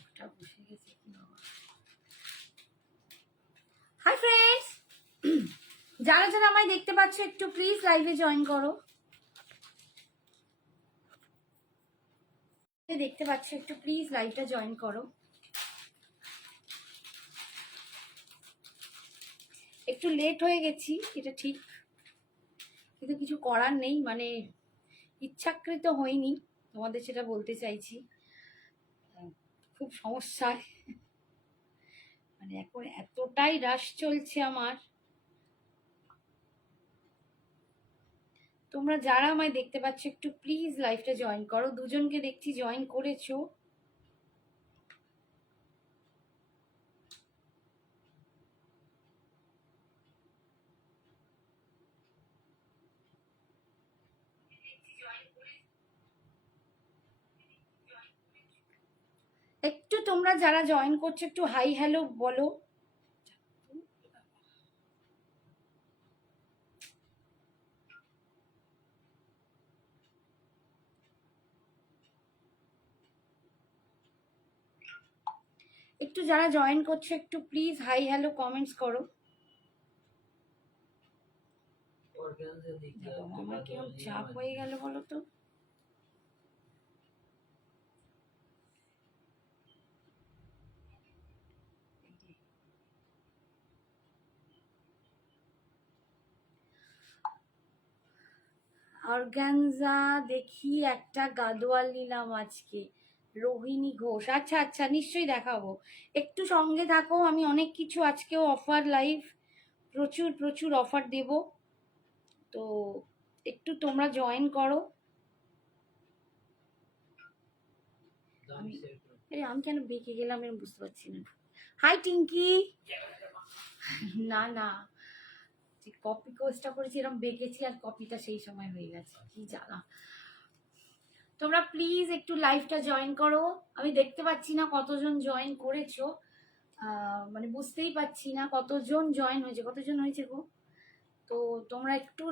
চোখটা বসে গেছে কি বাবা। হাই ফ্রেন্ডস, যারা যারা আমায় দেখতে পাচ্ছ একটু প্লিজ লাইভে জয়েন করো। দেখতে পাচ্ছ একটু প্লিজ লাইভটা জয়েন করো। একটু লেট হয়ে গেছি, এটা ঠিক, কিন্তু কিছু করার নেই, মানে ইচ্ছাকৃত হয়নি, তোমাদের সেটা বলতে চাইছি। খুব সমস্যায়, মানে এখন এতটাই রাশ চলছে আমার। তোমরা যারা আমায় দেখতে পাচ্ছ একটু প্লিজ লাইভটা জয়েন করো। দুজনকে দেখছি জয়েন করেছো। একটু তোমরা যারা জয়েন করছো একটু হাই হ্যালো বলো। একটু যারা জয়েন করছো একটু প্লিজ হাই হ্যালো কমেন্টস করো। আমার কেউ চাপ হয়ে গেল বলো তো। অর্গানজা দেখি একটা গাদোয়াল নিলাম আজকে, রোহিণী ঘোষ। আচ্ছা আচ্ছা, নিশ্চয়ই দেখাবো, একটু সঙ্গে থাকো। আমি অনেক কিছু আজকেও অফার লাইভ, প্রচুর প্রচুর অফার দেব, তো একটু তোমরা জয়েন করো। আমি কেন বেঁকে গেলাম এরকম বুঝতে পারছি না। হাই টিঙ্কি। না না, যে কপি কোর্সটা করেছি এরকম বেঁকেছি আর কপিটা সেই সময় হয়ে গেছে, কি জ্বালা। তোমরা প্লিজ একটু লাইভটা জয়েন করো। আমি দেখতে পাচ্ছি না কতজন জয়েন করেছো, মানে বুঝতেই পাচ্ছি না কতজন জয়েন হয়েছে, কতজন হয়েছে গো। তো তোমরা একটু,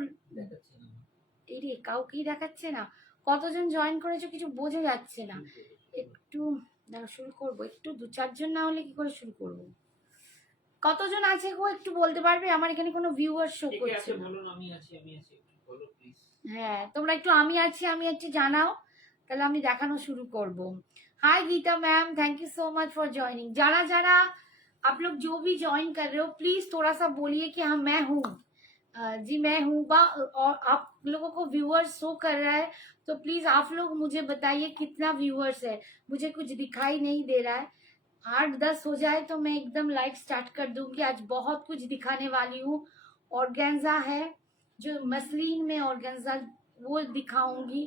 এই রে কাউকেই দেখাচ্ছে না কতজন জয়েন করেছো, কিছু বোঝা যাচ্ছে না। একটু দাঁড়া, শুরু করবো, একটু 2-4 জন না হলে কি করে শুরু করবো। কতজন আছে গো একটু বলতে পারবে? আমার এখানে কোনো ভিউয়ার শো করছে না। হ্যাঁ, তোমরা একটু আমি আছি জানাও, তাহলে আমি দেখানো শুরু করব। Hi Geeta ma'am, thank you so much for joining. जरा जरा आप लोग जो भी ज्वाइन कर रहे हो प्लीज थोड़ा सा बोलिए कि हाँ मैं हूँ, जी मैं हूँ बा। और आप लोगों को व्यूअर्स शो कर रहा है, तो प्लीज आप लोग मुझे बताइए कितना व्यूअर्स है, मुझे कुछ दिखाई नहीं दे रहा है। 8-10 हो जाए तो मैं एकदम लाइव स्टार्ट कर दूंगी। आज बहुत कुछ दिखाने वाली हूँ। ऑर्गेन्जा है, जो मसलिन में ऑर्गेन्जा, वो दिखाऊंगी।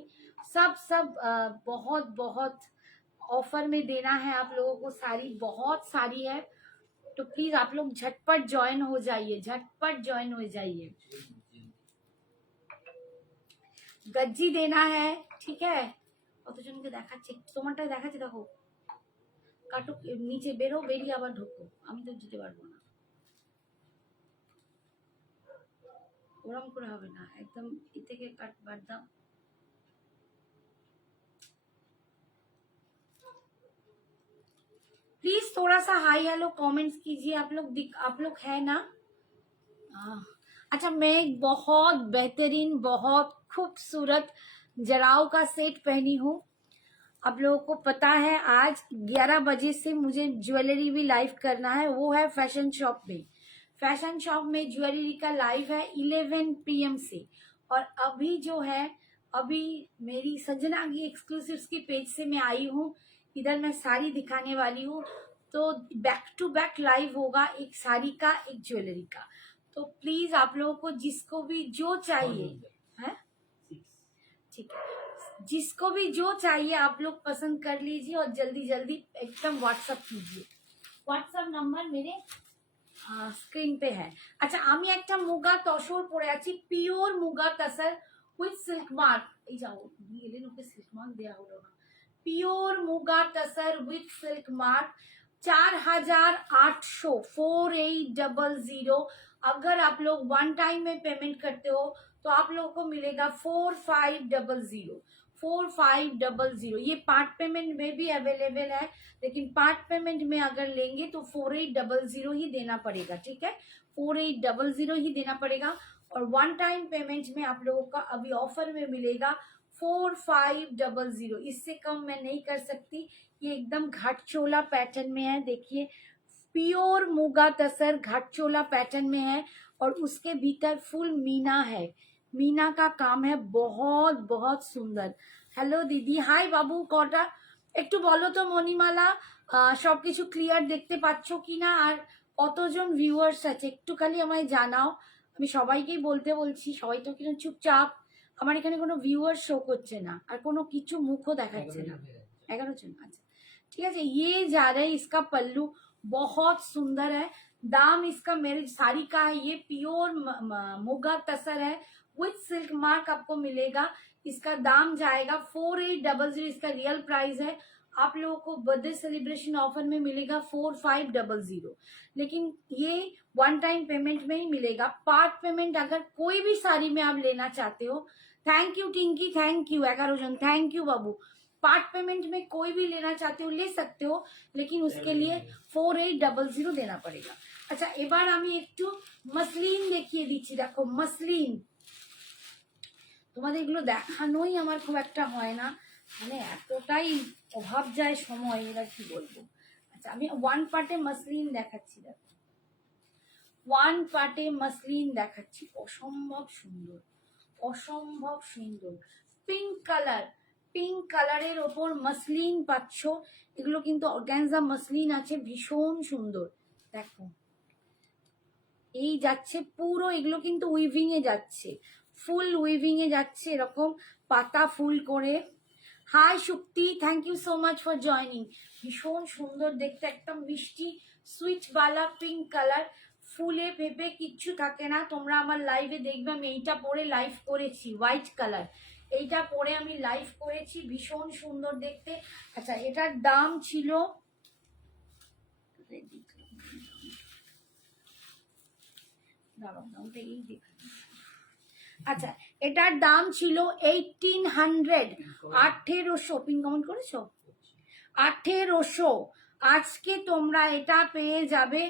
सब सब बहुत बहुत ऑफर में देना है आप लोगों को, साड़ी बहुत सारी है, तो प्लीज आप लोग झटपट ज्वाइन हो जाइए, झटपट ज्वाइन हो जाइए। गज्जी देना है, ठीक है। কতজনকে দেখাচ্ছে, তোমারটা দেখাচ্ছে, দেখো কাটো, নিচে বেরো, বেরিয়ে আবার ঢোকো, আমি তো যেতে পারবো না, ওরম করে হবে না, একদম এ থেকে কাট বাদ দাও। प्लीज थोड़ा सा हाई हेलो कमेंट्स कीजिए आप लोग है ना। अच्छा, मैं एक बहुत बेहतरीन, बहुत खूबसूरत जराव का सेट पहनी हूँ। आप लोगों को पता है आज 11 बजे से मुझे ज्वेलरी भी लाइव करना है, वो है फैशन शॉप में। फैशन शॉप में ज्वेलरी का लाइव है 11 PM से। और अभी जो है, अभी मेरी संजना की एक्सक्लूसिव्स की पेज से मैं आई हूँ, इधर मैं साड़ी दिखाने वाली हूँ। तो बैक टू बैक लाइव होगा, एक साड़ी का एक ज्वेलरी का। तो प्लीज आप लोगों को जिसको भी जो चाहिए है, ठीक है, जिसको भी जो चाहिए आप लोग पसंद कर लीजिए और जल्दी जल्दी एकदम व्हाट्सअप कीजिए। व्हाट्सअप नंबर मेरे স্ক্রিন पे है। আচ্ছা, আমি একটা মুগা তসর পরে আছি, pure muga tussar with silk mark. এই যাও নিয়ে এলেন, ওকে সিল্ক মার্ক দেওয়া হলো না। Pure muga tussar with silk mark, 4800, 4800। अगर आप लोग 1 टाइम में पेमेंट करते हो तो आप लोगों को मिलेगा 4500। 4500। ये पार्ट पेमेंट में भी अवेलेबल है, लेकिन पार्ट पेमेंट में अगर लेंगे तो 4800 ही देना पड़ेगा, ठीक है, 4800 ही देना पड़ेगा। और वन टाइम पेमेंट में आप लोगों का अभी ऑफर में मिलेगा 4500, इससे कम मैं नहीं कर सकती। ये एकदम घाटचोला पैटर्न में है, देखिए प्योर मुगा तसर घाटचोला पैटर्न में है और उसके भीतर फुल मीना है, मीना का काम है, बहुत बहुत सुंदर। हेलो दीदी, हाय बाबू কটা একটু বলো তো মণিমালা, সবকিছু ক্লিয়ার দেখতে পাচ্ছ কিনা আর কতজন ভিউয়ার্স আছে একটু খালি আমায় জানাও। আমি সবাইকেই বলতে বলছি, সবাই তো কিরকম চুপচাপ, আমার এখানে কোনো ভিউয়ার শো করছে না আর কোনো কিছু মুখও দেখাচ্ছে না। 11 জন, আচ্ছা ठीक है। ये जा रहा है, इसका पल्लू बहुत सुंदर है, दाम इसका मेरे साड़ी का है, ये प्योर मुगा तसर है विथ सिल्क मार्क आपको मिलेगा। इसका दाम जाएगा 4800, इसका रियल प्राइस है। आप लोगों को बर्थडे सेलिब्रेशन ऑफर में मिलेगा 4500, लेकिन ये वन टाइम पेमेंट में ही मिलेगा। पार्ट पेमेंट अगर कोई भी साड़ी में आप लेना चाहते हो, thank you Tinky, thank you 11 जन, thank you Babu. Part payment में कोई भी लेना चाहते हो ले सकते हो, लेकिन उसके लिए 4800 देना पड़ेगा। अच्छा, এবার আমি একটু মসলিন দেখিয়ে দিচ্ছি, দেখো মসলিন, তোমাদের এগুলো দেখানোই আমার খুব একটা হয় না, মানে এতটাই অভাব যায় সময়, এবার কি বলবো। আচ্ছা, আমি ওয়ান পার্টে মসলিন দেখাচ্ছি, দেখো ওয়ান পার্টে মসলিন দেখাচ্ছি, অসম্ভব সুন্দর, অসম্ভব সুন্দর। পিঙ্ক কালার, পিঙ্ক কালারের ওপর মসলিন পাচ্ছ, এগুলো কিন্তু অর্গানজা মসলিন আছে, ভীষণ সুন্দর। দেখো এই যাচ্ছে পুরো, এগুলো কিন্তু উইভিং এ যাচ্ছে, ফুল উইভিং এ যাচ্ছে, এরকম পাতা ফুল করে। Hi Shukti, thank you so much for joining. ভীষণ সুন্দর দেখতে, একদম মিষ্টি সুইট বালা পিঙ্ক কালার, ফুলে ভেবে কিচ্ছু থাকে না। তোমরা আমার লাইভে দেখবে, আমি এইটা পরে লাইভ করেছি, হোয়াইট কালার, এইটা পরে আমি লাইভ করেছি, ভীষণ সুন্দর দেখতে। আচ্ছা, এটার দাম ছিল, আচ্ছা এটার দাম ছিল 1800, 1800, পিন কমেন্ট করেছো 1800। আজকে তোমরা এটা পেয়ে যাবে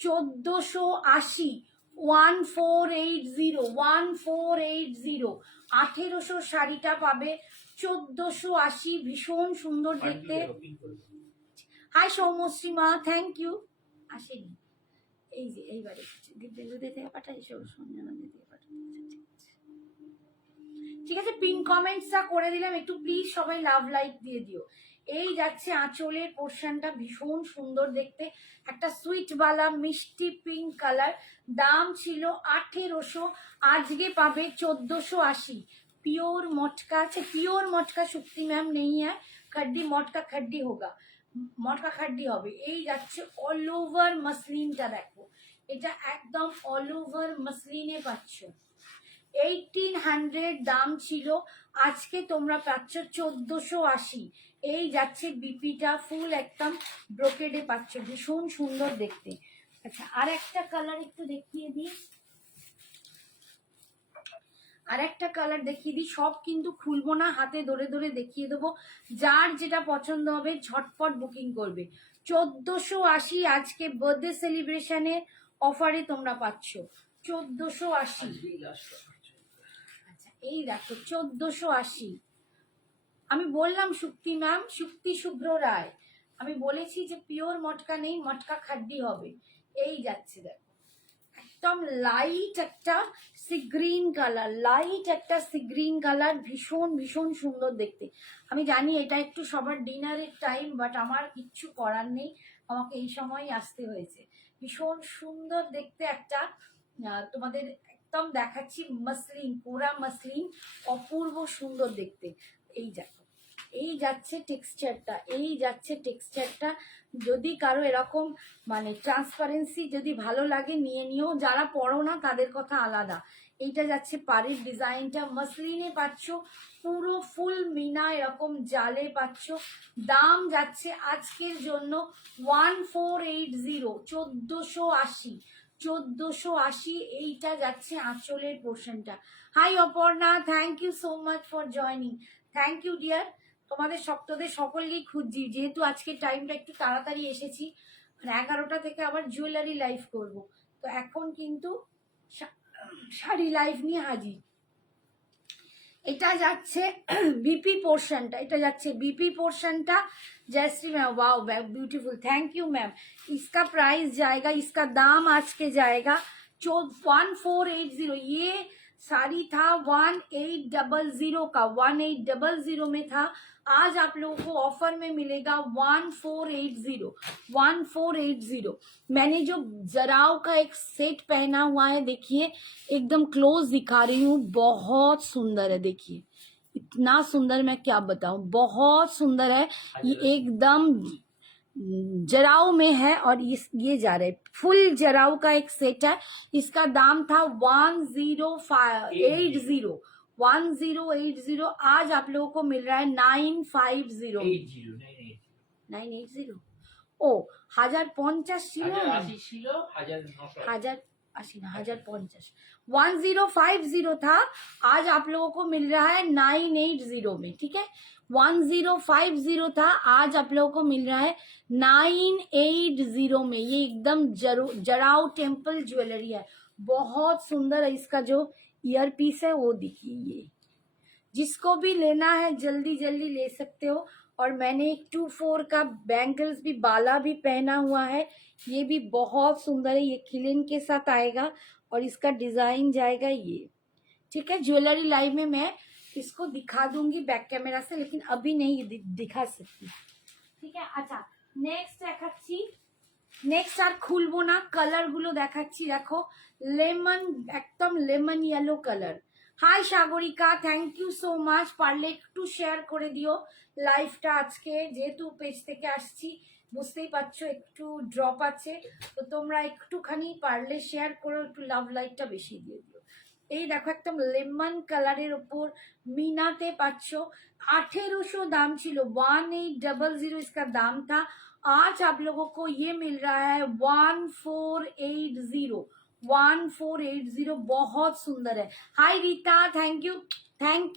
1480, 1480, 1480, 1800 শাড়িটা পাবে 1480, ভীষণ সুন্দর দেখতে। হাই সৌমশ্রী মা, থ্যাংক ইউ। আসেনি, এই যে এইবারে দিব্যেন্দু দিয়ে পাঠাই, সঞ্জনা দিয়ে পাঠাই, ঠিক আছে। পিন কমেন্টসটা করে দিলাম, একটু প্লিজ সবাই লাভ লাইক দিয়ে দিও। এই যাচ্ছে আঁচলের পোর্শনটা, ভীষণ সুন্দর দেখতে, একটা সুইট বালা মিষ্টি পিঙ্ক কালার, দাম ছিল 1800, আজকে পাবে 1480। प्योर मटका আছে, प्योर मटका शुक्ति मैम नहीं है, खड्डी मटका खड्डी होगा, मटका खड्डी হবে। এই যাচ্ছে অল ওভার মসলিনটা, দেখো এটা একদম অল ওভার মসলিনে পাচ্ছ, 1800 দাম ছিল, আজকে তোমরা পাচ্ছ 1480। এই যাচ্ছে বিপিটা ফুল একদম ব্রোকেডে পাচ্ছ, ভীষণ সুন্দর দেখতে। আচ্ছা, আর একটা কালার একটু দেখিয়ে দিই, আর একটা কালার দেখিয়ে দিই, সব কিন্তু খুলবো না, হাতে ধরে ধরে দেখিয়ে দেবো, যার যেটা পছন্দ হবে ঝটপট বুকিং করবে। 1480 আজকে বার্থডে সেলিব্রেশনের অফারে তোমরা পাচ্ছ 1480। আচ্ছা, এই দেখো 1480। আমি বললাম শুক্তি ম্যাম, শুক্তি শুভ্র রায়, আমি বলেছি যে পিওর মটকা নেই, মটকা খাড্ডি হবে। এই যাচ্ছে দেখো, একদম লাইট একটা সি গ্রিন কালার, লাইট একটা সি গ্রিন কালার, ভীষণ ভীষণ সুন্দর দেখতে। আমি জানি এটা একটু সবার ডিনারের টাইম, বাট আমার কিচ্ছু করার নেই, আমাকে এই সময় আসতে হয়েছে। ভীষণ সুন্দর দেখতে একটা, তোমাদের একদম দেখাচ্ছি মসলিন, পুরা মসলিন, অপূর্ব সুন্দর দেখতে। এই দেখো, এই যাচ্ছে টেক্সচারটা, এই যাচ্ছে টেক্সচারটা। যদি কারো এরকম মানে ট্রান্সপারেন্সি যদি ভালো লাগে নিয়ে নিও, যারা পড়ো না তাদের কথা আলাদা। এইটা যাচ্ছে পাড়ের ডিজাইনটা, মসলিনে পাচ্ছ, পুরো ফুল মিনা এরকম জালে পাচ্ছ। দাম যাচ্ছে আজকের জন্য 1480, 1480, 1480। এইটা যাচ্ছে আঁচলের পোর্শনটা। Hi Aparna, thank you so much for joining, thank you dear. তোমাদের তোদের সকলকেই খুঁজছি, যেহেতু আজকে টাইমটা একটু তাড়াতাড়ি এসেছি, মানে 11টা থেকে আবার জুয়েলারি লাইভ করব, তো এখন কিন্তু শাড়ি লাইভ নিয়ে হাজির। এটা যাচ্ছে বিপি পোর্শনটা, এটা যাচ্ছে বিপি পোर्शनটা। Jayashree ma'am wow beautiful, thank you ma'am. इसका प्राइस जाएगा, इसका दाम आज के जाएगा 1480। ये साड़ी था 1800 का, 1800 में था। आज आप लोगों को ऑफर में मिलेगा 1480, 1480। मैंने जो जराव का एक सेट पहना हुआ है, देखिए एकदम क्लोज दिखा रही हूँ, बहुत सुंदर है। देखिए इतना सुंदर, मैं क्या बताऊं, बहुत सुंदर है। ये एकदम जराव में है और ये जा रहे फुल जराव का एक सेट है। इसका दाम था 1080, 1080। आज आप लोगों को मिल रहा है 950, 980। ও 1050 ছিল, 1050, 1050 था। आज आप लोगों को मिल रहा है 980 में, ठीक है। 1050 था, आज आप लोगों को मिल रहा है 980 में। ये एकदम जराव टेम्पल ज्वेलरी है, बहुत सुंदर है। इसका जो ईयर पीस है वो देखिए, ये जिसको भी लेना है जल्दी जल्दी ले सकते हो। और मैंने एक 2-4 का बैंगल्स भी, बाला भी पहना हुआ है, ये भी बहुत सुंदर है। ये खिलन के साथ आएगा और इसका डिजाइन जाएगा ये, ठीक है। ज्वेलरी लाइव में मैं इसको दिखा दूंगी बैक कैमरा से, लेकिन अभी नहीं दिखा सकती, ठीक है। अच्छा नेक्स्ट দেখাচ্ছি, নেক্সট আর খুলবো না, কালার গুলো দেখাচ্ছি। দেখো লেমন, একদম lemon yellow colour. Hi Sagarika, thank you so much. পারলে একটু শেয়ার করে দিও লাইভটা, আজকে যেহেতু পেজ থেকে আসছি বুঝতেই পারছো একটু ড্রপ আছে, তো তোমরা একটুখানি পারলে শেয়ার করো, একটু লাভ লাইকটা বেশি দিয়ে দিও। এই দেখো একদম লেমন কালারের ওপর মিনাতে পাচ্ছ। 1800 দাম ছিল, 1800 इसका दाम था। आज आप लोगों को ये मिल रहा है 1480, 1480। बहुत सुंदर है। Hi Rita, thank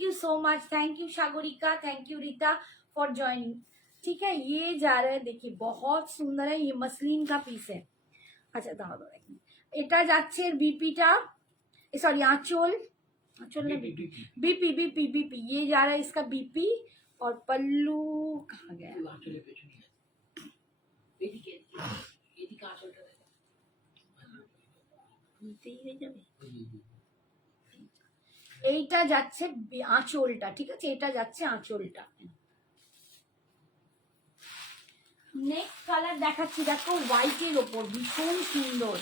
you so much, thank you Sagarika, thank you Rita for joining, ठीक है। ये जा रहा है, देखिए बहुत सुंदर है, ये मसलिन का पीस है। अच्छा दादा এটা যাচ্ছে बीपीटा, सॉरी आंचल, आंचल ना बीपी, बीपी बीपी बीपी, ये जा रहा है इसका बीपी। और पल्लू कहाँ गया, এইটা যাচ্ছে আঁচলটা, ঠিক আছে, এটা যাচ্ছে আঁচলটা। নেক্সট কালার দেখাচ্ছি, দেখো হোয়াইটের ওপর ভীষণ সুন্দর।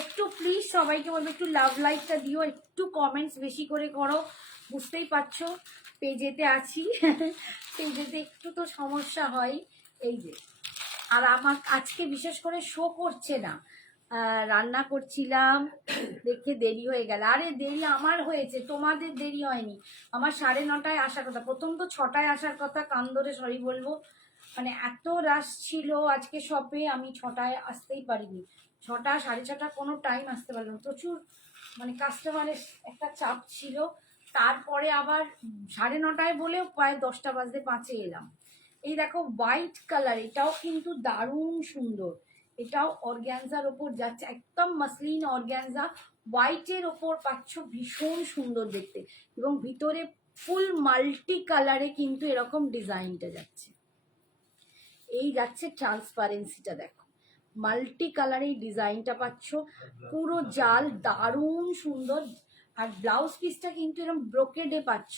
একটু প্লিজ সবাইকে বলবো একটু লাভ লাইকটা দিও, একটু কমেন্টস বেশি করে করো, বুঝতেই পারছো পেজেতে আছি পেজেতে একটু তো সমস্যা হয়। এই যে, আর আমার আজকে বিশেষ করে শো করছে না, রান্না করছিলাম, দেখে দেরি হয়ে গেল। আরে দেরি আমার হয়েছে, তোমাদের দেরি হয়নি। আমার 9:30টায় আসার কথা, প্রথম তো 6টায় আসার কথা, কান ধরে সরি বলবো, মানে এত রাশ ছিল আজকে শপে, আমি 6টায় আসতেই পারিনি। 6টা 6:30 কোনো টাইম আসতে পারলাম, প্রচুর মানে কাস্টমারের একটা চাপ ছিল। তারপরে আবার 9:30টায় বলেও প্রায় 10টা বাজতে 5-এ এলাম। এই দেখো হোয়াইট কালার, এটাও কিন্তু দারুণ সুন্দর, এটাও অর্গ্যানজার ওপর যাচ্ছে, একদম মসলিন অর্গ্যানজা, হোয়াইটের ওপর পাচ্ছ, ভীষণ সুন্দর দেখতে। এবং ভিতরে ফুল মাল্টি কালারে কিন্তু এরকম ডিজাইনটা যাচ্ছে। এই যাচ্ছে ট্রান্সপারেন্সিটা, দেখো মাল্টি কালার এই ডিজাইনটা পাচ্ছ, পুরো জাল, দারুণ সুন্দর। আর ব্লাউজ পিসটা কিন্তু এরকম ব্রোকেডে পাচ্ছ,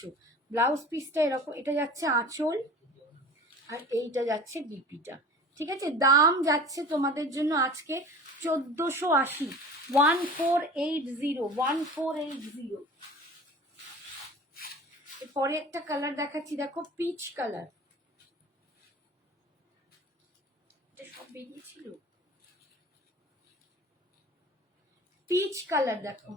ব্লাউজ পিসটা এরকম, এটা যাচ্ছে আঁচল আর এইটা যাচ্ছে বিপিটা, ঠিক আছে। দাম যাচ্ছে তোমাদের জন্য আজকে 1480, 1480, 1480। এরপরে একটা কালার দেখাচ্ছি, দেখো পিচ কালার, সব বেরিয়েছিল, পিচ কালার দেখো,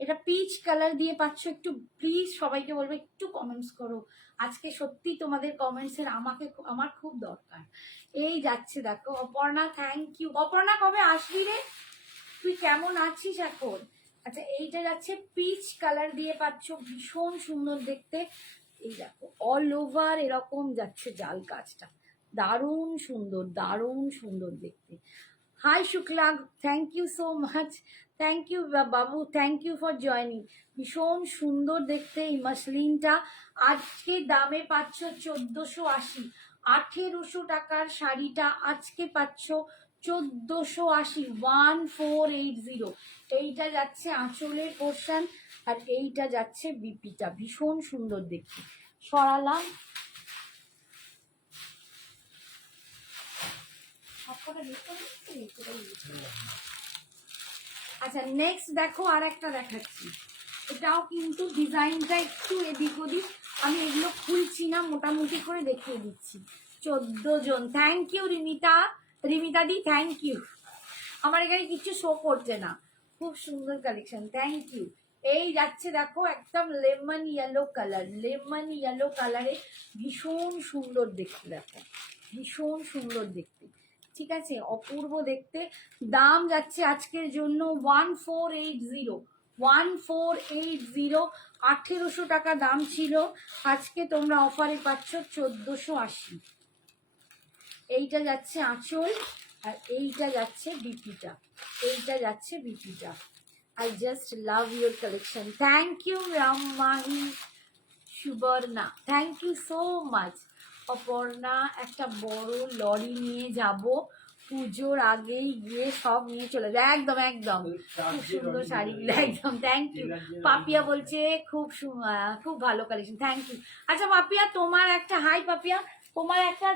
এটা পিচ কালার দিয়ে পাচ্ছ। একটু প্লিজ সবাইকে বলবো একটু কমেন্টস করো, আজকে সত্যি তোমাদের কমেন্টসের আমার খুব দরকার। এই যাচ্ছে দেখো অপর্ণা, থ্যাংক ইউ। অপর্ণা কবে আসবি রে, তুই কেমন আছিস এখন? আচ্ছা এইটা যাচ্ছে পিচ কালার দিয়ে পাচ্ছ, ভীষণ সুন্দর দেখতে, এই দেখো অল ওভার এরকম যাচ্ছে জাল কাজটা, দারুণ সুন্দর দেখতে। Hi Shukla, thank you so much, thank you বাবু, থ্যাংক ইউ ফর জয়নিং। ভীষণ সুন্দর দেখতে এই মাসলিনটা। আজকে দামে পাচ্ছ 1480, 1800 টাকার শাড়িটা আজকে পাচ্ছ 1480, 1480। এইটা যাচ্ছে আঁচলের পোর্শন আর এইটা যাচ্ছে বিপিটা, ভীষণ সুন্দর দেখতে। সরালাম, আচ্ছা নেক্সট দেখো আর একটা দেখাচ্ছি। এটাও কিন্তু ডিজাইনটা একটু এদিক ওদিক, আমি এগুলো খুলছি না, মোটামুটি করে দেখিয়ে দিচ্ছি। 14 জন, thank you Rimita di, thank you. আমার এখানে কিছু শো করছে না, খুব সুন্দর কালেকশন, থ্যাংক ইউ। এই যাচ্ছে দেখো একদম লেমন ইয়েলো কালারে, ভীষণ সুন্দর দেখতে, দেখো ভীষণ সুন্দর দেখতে, ঠিক আছে, অপূর্ব দেখতে। দাম যাচ্ছে আজকের জন্য 1480, 1480, 1800 টাকা দাম ছিল, আজকে তোমরা অফারে পাচ্ছ 1480। এইটা যাচ্ছে আঁচল আর এইটা যাচ্ছে বিপিটা, এইটা যাচ্ছে বিপিটা। I just love your collection. Thank you Rammahi Subarna, thank you so much. Aparna, একটা বড় লরি নিয়ে যাব, পুজোর আগেই গিয়ে সব নিয়ে চলে যায়। একদম একদম, খুব সুন্দর শাড়িগুলো, একদম থ্যাংক ইউ। পাপিয়া বলছে খুব ভালো কালেকশন, থ্যাংক ইউ। আচ্ছা পাপিয়া, তোমার একটা, হাই পাপিয়া, তোমার একটা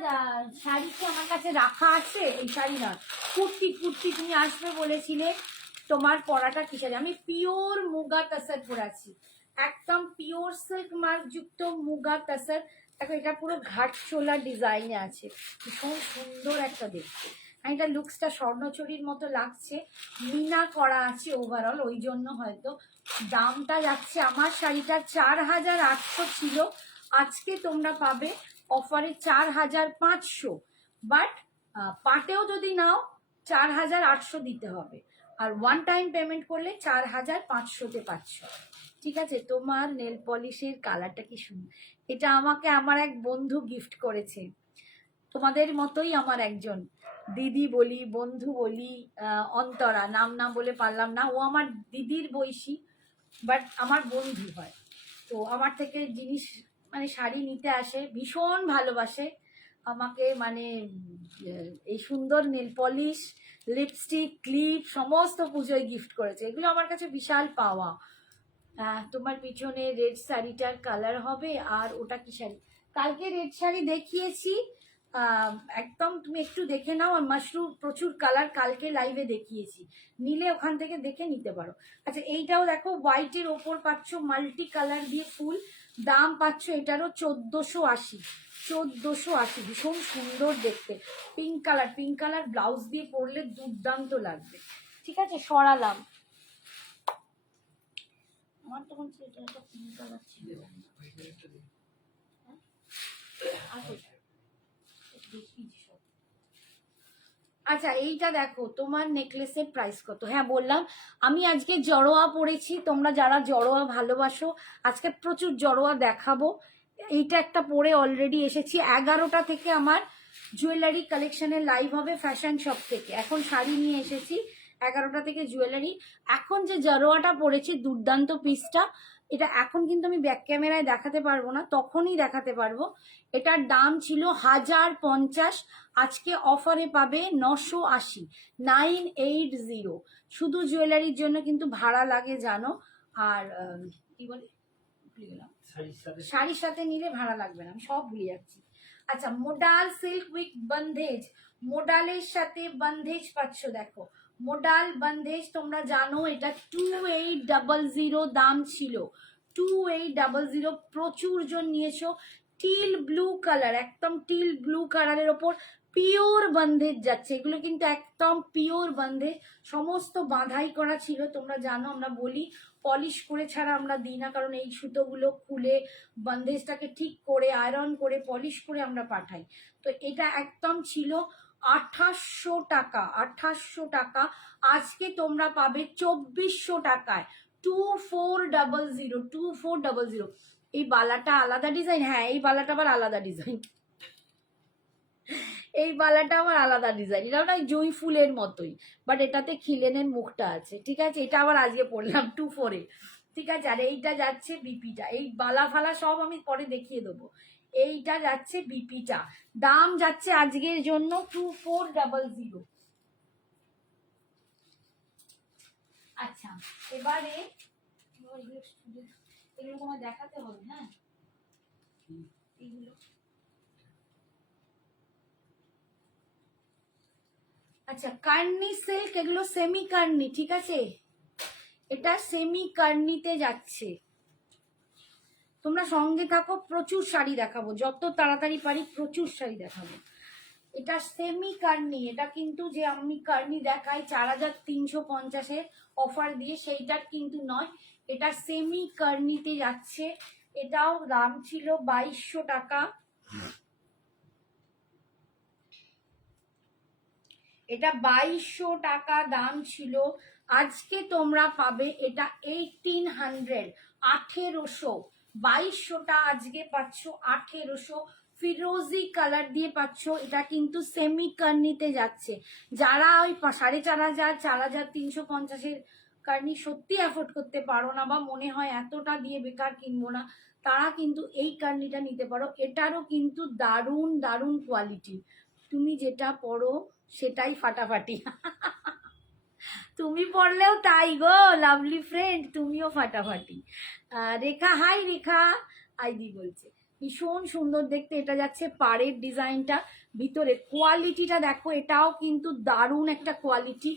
শাড়ি কি আমার কাছে রাখা আছে? এই শাড়ি না, কুর্তি তুমি আসবে বলেছিলে, তোমার পরাটা কি শাড়ি? আমি পিওর মুগা তাসার পরাছি, একদম পিওর সিল্ক মার্ক যুক্ত মুগা তাসার। দেখো এটা পুরো ঘাটচোলা ডিজাইনে আছে, ভীষণ সুন্দর একটা দেখতে। আর এটা লুকসটা স্বর্ণচুরির মতো লাগছে, মিনা করা আছে ওভারঅল, ওই জন্য হয়তো দামটা যাচ্ছে। আমার শাড়িটা 4800 ছিল, আজকে তোমরা পাবে অফারে 4500, বাট পাটেও যদি নাও 4800 দিতে হবে, আর ওয়ান টাইম পেমেন্ট করলে 4500-তে পাচ্ছ, ঠিক আছে। তোমার নেল পলিশের কালারটা কি সুন্দর, এটা আমাকে আমার এক বন্ধু গিফট করেছে, তোমাদের মতোই আমার একজন দিদি বলি, বন্ধু বলি, অন্তরা, নাম না বলে পারলাম না, ও আমার দিদির বয়সী বাট আমার বন্ধু হয়, তো আমার থেকে জিনিস মানে শাড়ি নিতে আসে, ভীষণ ভালোবাসে আমাকে, মানে এই সুন্দর নেল পলিশ, লিপস্টিক, ক্লিপ সমস্ত পুজোয় গিফট করেছে, এগুলো আমার কাছে বিশাল পাওয়া। তোমার পিছনে রেড শাড়িটার কালার হবে, আর ওটা কি শাড়ি? কালকে রেড শাড়ি দেখিয়েছি, একদম তুমি একটু দেখে নাও, আর মাশরুম প্রচুর কালার কালকে লাইভে দেখিয়েছি, নিলে ওখান থেকে দেখে নিতে পারো। আচ্ছা এইটাও দেখো, হোয়াইটের ওপর পাচ্ছ মাল্টি কালার দিয়ে ফুল, দাম পাচ্ছ এটারও 1480, 1480, ভীষণ সুন্দর দেখতে। পিঙ্ক কালার ব্লাউজ দিয়ে পরলে দুর্দান্ত লাগবে, ঠিক আছে। সরালাম, আমার তখন এটা পিঙ্ক কালার ছিল। আচ্ছা এইটা দেখো, তোমার নেকলেসের প্রাইস কত? হ্যাঁ বললাম, আমি আজকে জড়োয়া পরেছি, তোমরা যারা জড়োয়া ভালোবাসো আজকে প্রচুর জড়োয়া দেখাবো। এইটা একটা পরে অলরেডি এসেছি, 11টা থেকে আমার জুয়েলারি কালেকশনের লাইভ হবে ফ্যাশন শপ থেকে, এখন শাড়ি নিয়ে এসেছি, 11টা থেকে জুয়েলারি। এখন যে জড়োয়াটা পরেছি দুর্দান্ত পিসটা, এটা এখন কিন্তু আমি ব্যাক ক্যামেরায় দেখাতে পারবো না, তখনই দেখাতে পারবো। এটার দাম ছিল 1050, আজকে অফারে পাবে 980, 980। শুধু জুয়েলারির জন্য কিন্তু ভাড়া লাগে জানো, আর কি বলে শাড়ির সাথে নিলে ভাড়া লাগবে না, আমি সব ভুলে যাচ্ছি। আচ্ছা মোডাল সিল্ক উইথ বন্ধেজ, মোডালের সাথে বন্ধেজ পাচ্ছ, দেখো মোডাল বন্ধেজ, তোমরা জানো এটা 2800 দাম ছিল, 2800, প্রচুর জন নিয়েছো। টিল ব্লু কালার, একদম টিল ব্লু কালারের ওপর পিওর বন্ধেজ যাচ্ছে, এগুলো কিন্তু একদম পিওর বন্ধেজ, সমস্ত বাঁধাই করা ছিল। তোমরা জানো আমরা বলি পলিশ করে ছাড়া আমরা দিই না, কারণ এই সুতোগুলো খুলে বন্ধেজটাকে ঠিক করে আয়রন করে পলিশ করে আমরা পাঠাই। তো এটা একদম ছিল 2800 টাকা, 2800 টাকা, আজকে তোমরা পাবে 2400 টাকায়, 2400, 2400। এই বালাটা আলাদা ডিজাইন, হ্যাঁ এই বালাটা আবার আলাদা ডিজাইন, এই বালাটা আবার আলাদা ডিজাইন, এটা ওটা জুঁই ফুলের মতোই, বাট এটাতে খিলেনের মুখটা আছে, ঠিক আছে। এটা আবার আজকে পড়লাম 2-4-এ, ঠিক আছে। আর এইটা যাচ্ছে বিপিটা, এই বালা ফালা সব আমি পরে দেখিয়ে দেবো। এইটা যাচ্ছে বিপিটা, দাম যাচ্ছে আজকের জন্য 2400। আচ্ছা এবারে এগুলো তোমার দেখাতে হবে, হ্যাঁ এইগুলো। আচ্ছা কার্নি সিল্ক, এগুলো সেমি কার্নি, ঠিক আছে, এটা সেমি কার্নিতে যাচ্ছে। তোমরা সঙ্গে থাকো, প্রচুর শাড়ি দেখাবো, যত তাড়াতাড়ি পারি প্রচুর শাড়ি দেখাবো। এটা সেমি কার্নি, এটা কিন্তু যে আমি কার্নি দেখাই 4350-এ অফার দিয়ে, সেইটা কিন্তু নয়, এটা সেমি কার্নিতে যাচ্ছে। এটাও দাম ছিল 2200 টাকা, এটা 2200 টাকা দাম ছিল। আজকে তোমরা পাবে এটা 1800, 1800, 2200টা আজকে পাচ্ছ 1800। ফিরোজি কালার দিয়ে পাচ্ছ, এটা কিন্তু সেমি কার্নিতে যাচ্ছে। যারা ওই 4500, 4350-এর কার্নি সত্যি অ্যাফোর্ড করতে পারো না, বা মনে হয় এতটা দিয়ে বেকার কিনবো না, তারা কিন্তু এই কার্নিটা নিতে পারো। এটারও কিন্তু দারুণ দারুণ কোয়ালিটি, তুমি যেটা পরো সেটাই ফাটাফাটি। তুমি পড়লেও তাই গো লাভলি ফ্রেন্ড, তুমিও ফাটাফাটি। রেখা, হাই রেখা, আইদি বলছে ভীষণ সুন্দর দেখতে। এটা যাচ্ছে পাড়ের ডিজাইনটা, ভিতরে কোয়ালিটিটা দেখো, এটাও কিন্তু দারুণ একটা কোয়ালিটি।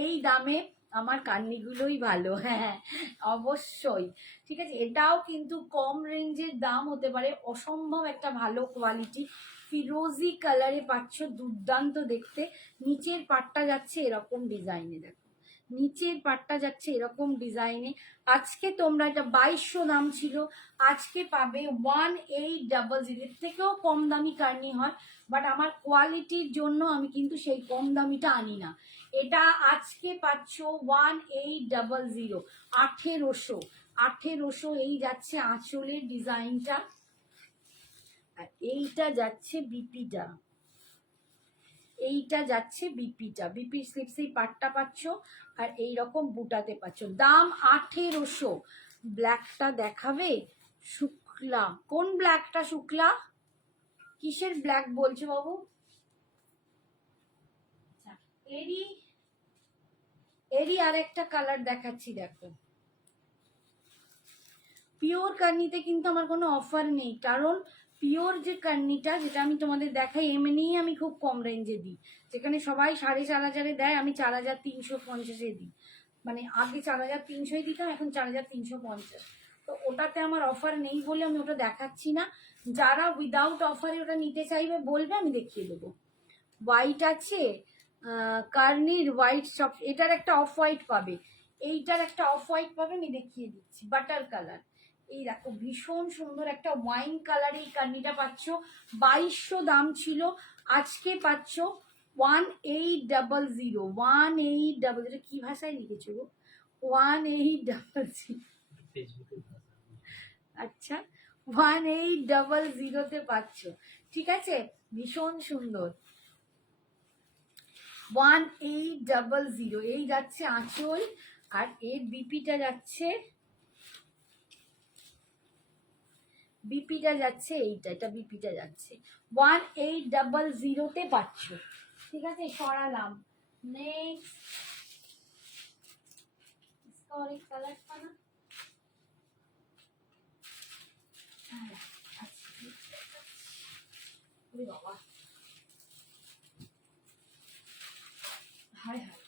এই দামে আমার কান্নিগুলোই ভালো, হ্যাঁ অবশ্যই, ঠিক আছে। এটাও কিন্তু কম রেঞ্জের দাম হতে পারে, অসম্ভব একটা ভালো কোয়ালিটি। ফিরোজি কালারে পাচ্ছ, দুর্দান্ত দেখতে। নিচের পাটটা যাচ্ছে এরকম ডিজাইনে, দেখো নিচের পাটটা যাচ্ছে এরকম ডিজাইনে। আজকে তোমরা, এটা 2200 দাম ছিল, আজকে পাবে 1800। এর থেকেও কম দামি কার্নি হয়, বাট আমার কোয়ালিটির জন্য আমি কিন্তু সেই কম দামিটা আনি না। এটা আজকে পাচ্ছ 1800, 1800, 1800। এই যাচ্ছে আঁচলের ডিজাইনটা, আর এইটা যাচ্ছে বিপিটা, এইটা যাচ্ছে বিপিটা, বিপি স্লিপস এই পাটটা পাচ্ছ, আর এই রকম বুটাতে পাচ্ছ। দাম 1800। ব্ল্যাকটা দেখাবে, শুক্লা, কোন ব্ল্যাকটা? শুক্লা কিসের ব্ল্যাক বলছো বাবু? এরই এরই আর একটা কালার দেখাচ্ছি, দেখো পিওর কার্নিতে কিন্তু আমার কোনো অফার নেই, কারণ পিওর যে কার্নিটা, যেটা আমি তোমাদের দেখাই, এমনিই আমি খুব কম রেঞ্জে দিই। যেখানে সবাই 4500-এ দেয়, আমি 4350-এ দিই। মানে আগে 4300-ই দিতাম, এখন 4350। তো ওটাতে আমার অফার নেই বলে আমি ওটা দেখাচ্ছি না। যারা উইদাউট অফারে ওটা নিতে চাইবে বলবে, আমি দেখিয়ে দেবো। হোয়াইট আছে, কার্নির হোয়াইট সব, এটার একটা অফ হোয়াইট পাবে, এইটার একটা অফ হোয়াইট পাবে, আমি দেখিয়ে দিচ্ছি, বাটার কালার। এই দেখো ভীষণ সুন্দর একটা ওয়াইন কালার, এই কার্নিটা পাচ্ছ 2200 দাম ছিল, আজকে পাচ্ছ 1800, 1800। কি ভাষায় লিখেছো গো? 1800, আচ্ছা 1800-তে পাচ্ছ, ঠিক আছে, ভীষণ সুন্দর। 1800, এই যাচ্ছে আঁচল, আর এর বিপিটা যাচ্ছে, বিপিটা যাচ্ছে এইটা, এটা বিপিটা যাচ্ছে 1800-তে পাচ্ছ, ঠিক আছে। সরালাম। নেক্সট और एक कलर था ना, बाबा हाय हाय।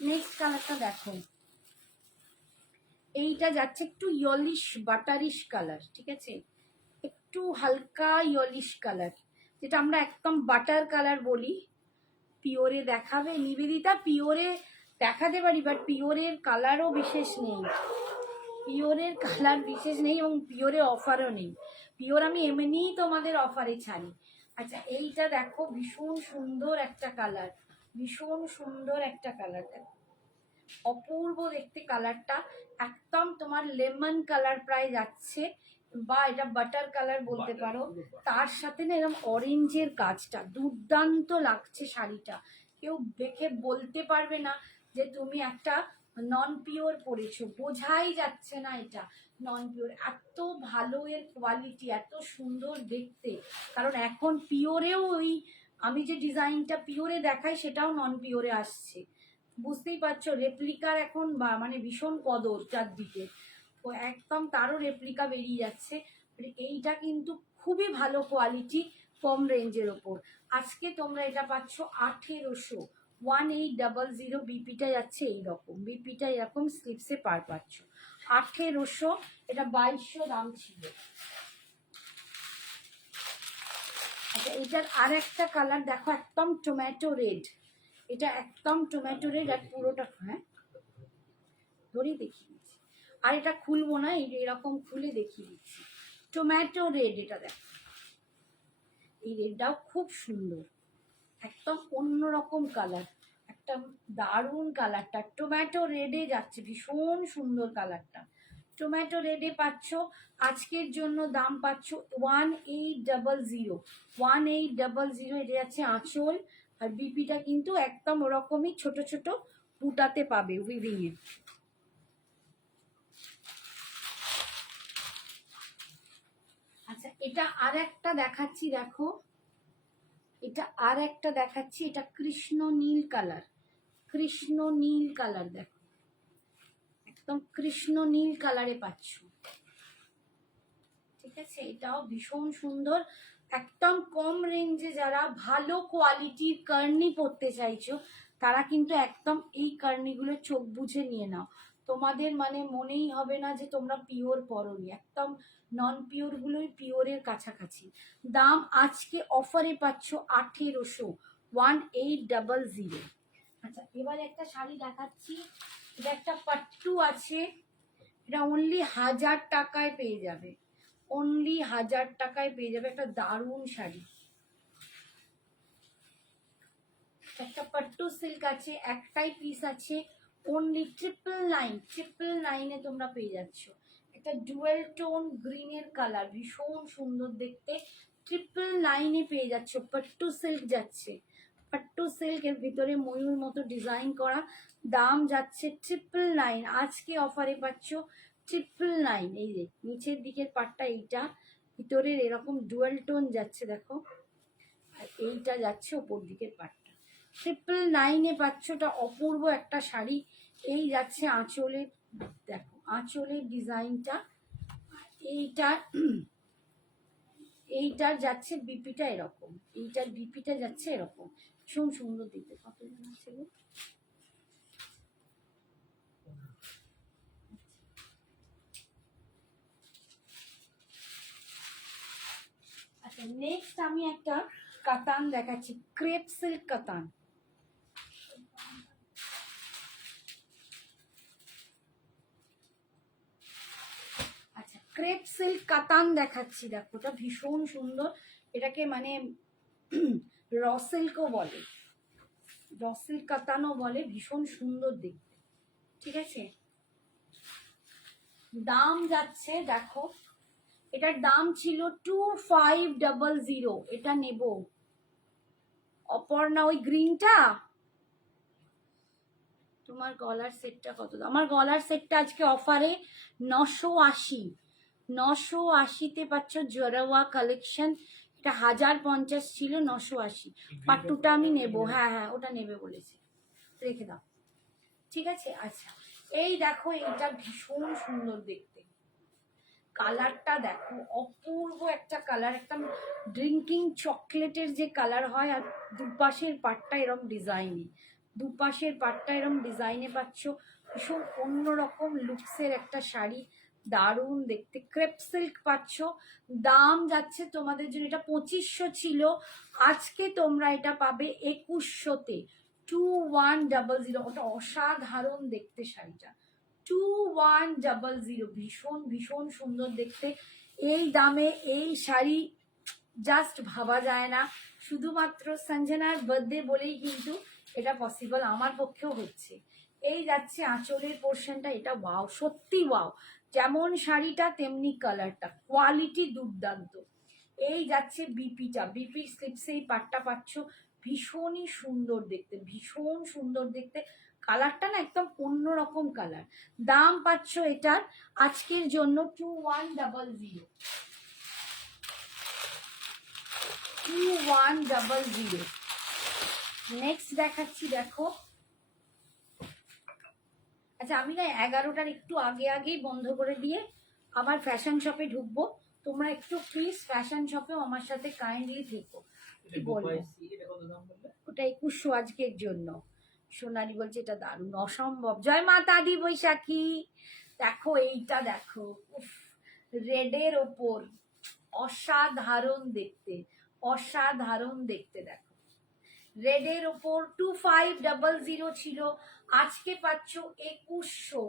নেক্সট কালারটা দেখো, এইটা যাচ্ছে একটু ইয়লিশ বাটারিশ কালার, ঠিক আছে, একটু হালকা ইয়লিশ কালার, যেটা আমরা একদম বাটার কালার বলি। পিওরে দেখাবে নিবেদিতা, পিওরে দেখাতে পারি, বাট পিওরের কালারও বিশেষ নেই, পিওরের কালার বিশেষ নেই, এবং পিওরের অফারও নেই। পিওর আমি এমনিই তোমাদের অফারে ছাড়ি, আচ্ছা এইটা দেখো ভীষণ সুন্দর একটা কালার, ভীষণ সুন্দর একটা কালার, দেখো অপূর্ব দেখতে কালারটা, একদম তোমার লেমন কালার প্রায় যাচ্ছে, বা এটা বাটার কালার বলতে পারো। তার সাথে না এরকম অরেঞ্জের কাজটা দুর্দান্ত লাগছে শাড়িটা, কেউ দেখে বলতে পারবে না যে তুমি একটা নন পিওর পরেছো, বোঝাই যাচ্ছে না এটা নন পিওর। এত ভালো এর কোয়ালিটি, এত সুন্দর দেখতে, কারণ এখন পিওরেও ওই আমি যে ডিজাইনটা পিওরে দেখাই সেটাও নন পিওরে আসছে, বুঝতেই পারছো। রেপ্লিকার এখন মানে ভীষণ কদর চারদিকে, তো একদম তারও রেপ্লিকা বেরিয়ে যাচ্ছে। এইটা কিন্তু খুবই ভালো কোয়ালিটি, কম রেঞ্জের ওপর। আজকে তোমরা এটা পাচ্ছ 1800, 1800। বিপিটা যাচ্ছে এইরকম, বিপিটা এরকম স্লিপসে পার পাচ্ছ 1800, এটা 2200 দাম ছিল। আচ্ছা এটার আর একটা কালার দেখো, একদম টমেটো রেড, এটা একদম টমেটো রেড আর পুরোটা, হ্যাঁ ধরেই দেখিয়ে দিচ্ছি, আর এটা খুলবো না, এরকম খুলে দেখিয়ে দিচ্ছি। টমেটো রেড, এটা দেখো এই রেডটাও খুব সুন্দর, একদম অন্যরকম কালার, একটা দারুণ কালারটা টমেটো রেডে যাচ্ছে, ভীষণ সুন্দর কালারটা টমেটো রেডে পাচ্ছ। আজকের জন্য দাম পাচ্ছ 1800, 1800। এটা যাচ্ছে আঁচল, আর বিপিটা কিন্তু একদম ওরকমই ছোট ছোট বুটাতে পাবে উইভিং এ। আচ্ছা এটা আর একটা দেখাচ্ছি, দেখো এটা আর একটা দেখাচ্ছি, এটা কৃষ্ণ নীল কালার, কৃষ্ণ নীল কালার, দেখো একদম কৃষ্ণ নীল কালারে পাচ্ছ, ঠিক আছে। এটাও ভীষণ সুন্দর, একদম কম রেঞ্জে যারা ভালো কোয়ালিটির কার্নি পরতে চাইছো তারা কিন্তু একদম এই কার্নিগুলো চোখ বুঝে নিয়ে নাও, তোমাদের মানে মনেই হবে না যে তোমরা পিওর পরনি, একদম নন পিওর গুলোই পিওরের কাছাকাছি। দাম আজকে অফারে পাচ্ছ 1800, 1800। আচ্ছা এবারে একটা শাড়ি দেখাচ্ছি, এটা একটা পাট্টু আছে, এটা অনলি 1000 টাকায় পেয়ে যাবে, অনলি 1000 টাকায় পেয়ে যাবে, একটা দারুণ শাড়ি, একটা পাট্টু সিল্ক আছে, একটাই পিস আছে, অনলি 999, 999 তোমরা পেয়ে যাচ্ছ। একটা ডুয়েল টোন গ্রিনের কালার, ভীষণ সুন্দর দেখতে, 999 পেয়ে যাচ্ছ। পাট্টু সিল্ক যাচ্ছে, পাট্টু সিল্কের ভিতরে ময়ূর মতো ডিজাইন করা, দাম যাচ্ছে 999, আজকে অফারে পাচ্ছ 999। এই যে নিচের দিকের পাটটা এইটা, ভিতরের এরকম ডুয়েল টোন যাচ্ছে দেখো, আর এইটা যাচ্ছে ওপর দিকের পাটটা, 999 পাচ্ছ। ওটা অপূর্ব একটা শাড়ি। এই যাচ্ছে আঁচলের, দেখো আঁচলের ডিজাইনটা, এইটা এইটার যাচ্ছে বিপিটা এরকম, এইটার বিপিটা যাচ্ছে এরকম, ভীষণ সুন্দর দেখতে। কতজন আছে গো? আচ্ছা নেক্সট আমি একটা কাতান দেখাচ্ছি, ক্রেপ সিল্ক কাতান। আচ্ছা ক্রেপ সিল্ক কাতান দেখাচ্ছি, দেখো ওটা ভীষণ সুন্দর, এটাকে মানে র সিল্কও বলে, র সিল্ক কাতানও বলে, ভীষণ সুন্দর দেখতে, ঠিক আছে। দাম যাচ্ছে দেখো, এটার দাম ছিল 2500, এটা নেব অপর্ণা, ওই গ্রিনটা। তোমার গলার সেটটা কত? আমার গলার সেটটা আজকে অফারে 980, 980-তে পাচ্ছ জরাওয়া কালেকশন, এটা 1050 ছিল, 980। পাট্টুটা আমি নেব, হ্যাঁ হ্যাঁ ওটা নেবে বলেছে, রেখে দাও, ঠিক আছে। আচ্ছা এই দেখো, এটা ভীষণ সুন্দর দেখতে, কালারটা দেখো অপূর্ব একটা কালার, একদম ড্রিঙ্কিং চকলেটের যে কালার হয়, আর দুপাশের পাটটা এরম ডিজাইনে, দুপাশের পাটটা এরম ডিজাইনে পাচ্ছ, ভীষণ অন্যরকম লুকসের একটা শাড়ি, দারুণ দেখতে, ক্রেপ সিল্ক পাচ্ছ। দাম যাচ্ছে তোমাদের জন্য, এটা 2500 ছিল, আজকে তোমরা এটা পাবে 2100-তে, 2100। ওটা অসাধারণ দেখতে শাড়িটা, 2100, ভীষণ ভীষণ সুন্দর দেখতে। এই দামে এই শাড়ি জাস্ট ভাবা যায় না। শুধুমাত্র সঞ্জনার বার্থডে বলেই কিন্তু এটা পসিবল, আমার পক্ষেও হচ্ছে। এই যাচ্ছে আঁচলের পোর্শনটা, এটা ওয়াও, সত্যি ওয়াও। যেমন শাড়িটা তেমনি কালারটা, কোয়ালিটি দুর্দান্ত। এই যাচ্ছে বিপিটা, বিপি স্লিপসে এই পাটটা পাচ্ছ, ভীষণই সুন্দর দেখতে, ভীষণ সুন্দর দেখতে। কালারটা না একদম অন্যরকম কালার। দাম পাচ্ছ এটার আজকের জন্য 2100, 2100। নেক্সট দেখাচ্ছি, দেখো। আচ্ছা আমি না 11টার একটু আগেই বন্ধ করে দিয়ে আবার ফ্যাশন শপে ঢুকবো। তোমরা একটু প্লিজ ফ্যাশন শপেও আমার সাথে কাইন্ডলি থেকো। ওটা 2100 আজকের জন্য। সোনালি বলছে এটা দারুণ, অসম্ভব। জয় মাতা দি বৈশাখী। দেখো এইটা দেখো, রেডের ওপর, অসাধারণ দেখতে, অসাধারণ দেখতে। দেখো রেডের ওপর 2500 ছিল, আজকে পাচ্ছ 2100।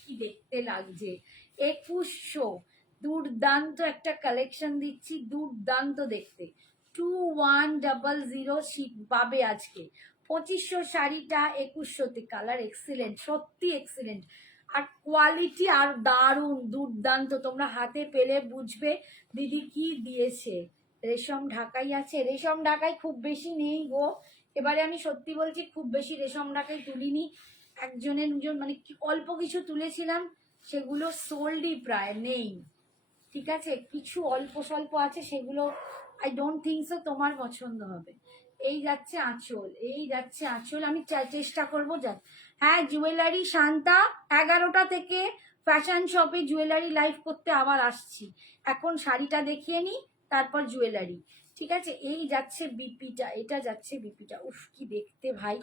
কি দেখতে লাগছে, 2100। দুর্দান্ত একটা কালেকশন দিচ্ছি, দুর্দান্ত দেখতে। 2100 পাবে আজকে। 2500 শাড়িটা 2100তে, কালার এক্সিলেন্ট, সত্যি এক্সিলেন্ট। আর কোয়ালিটি আর দারুণ দুর্দান্ত, তোমরা হাতে পেলে বুঝবে দিদি কি দিয়েছে। রেশম ঢাকাই আছে, রেশম ঢাকাই খুব বেশি নেই গো। এবারে আমি সত্যি বলছি, খুব বেশি রেশম ঢাকাই তুলিনি। একজনের মানে অল্প কিছু তুলেছিলাম, সেগুলো সোল্ডই প্রায় নেই। ঠিক আছে, কিছু অল্প স্বল্প আছে, সেগুলো আই ডোন্ট থিঙ্ক সো তোমার পছন্দ হবে। এই যাচ্ছে আঁচল, এই যাচ্ছে আঁচল। আমি চেষ্টা করবো যাক। হ্যাঁ জুয়েলারি শান্তা, 11টা থেকে ফ্যাশন শপে জুয়েলারি লাইভ করতে আবার আসছি। এখন শাড়িটা দেখিয়ে নি, তারপর জুয়েলারি। ঠিক আছে, এই যাচ্ছে বিপিটা, এটা যাচ্ছে বিপিটা। উফ কি দেখতে ভাই,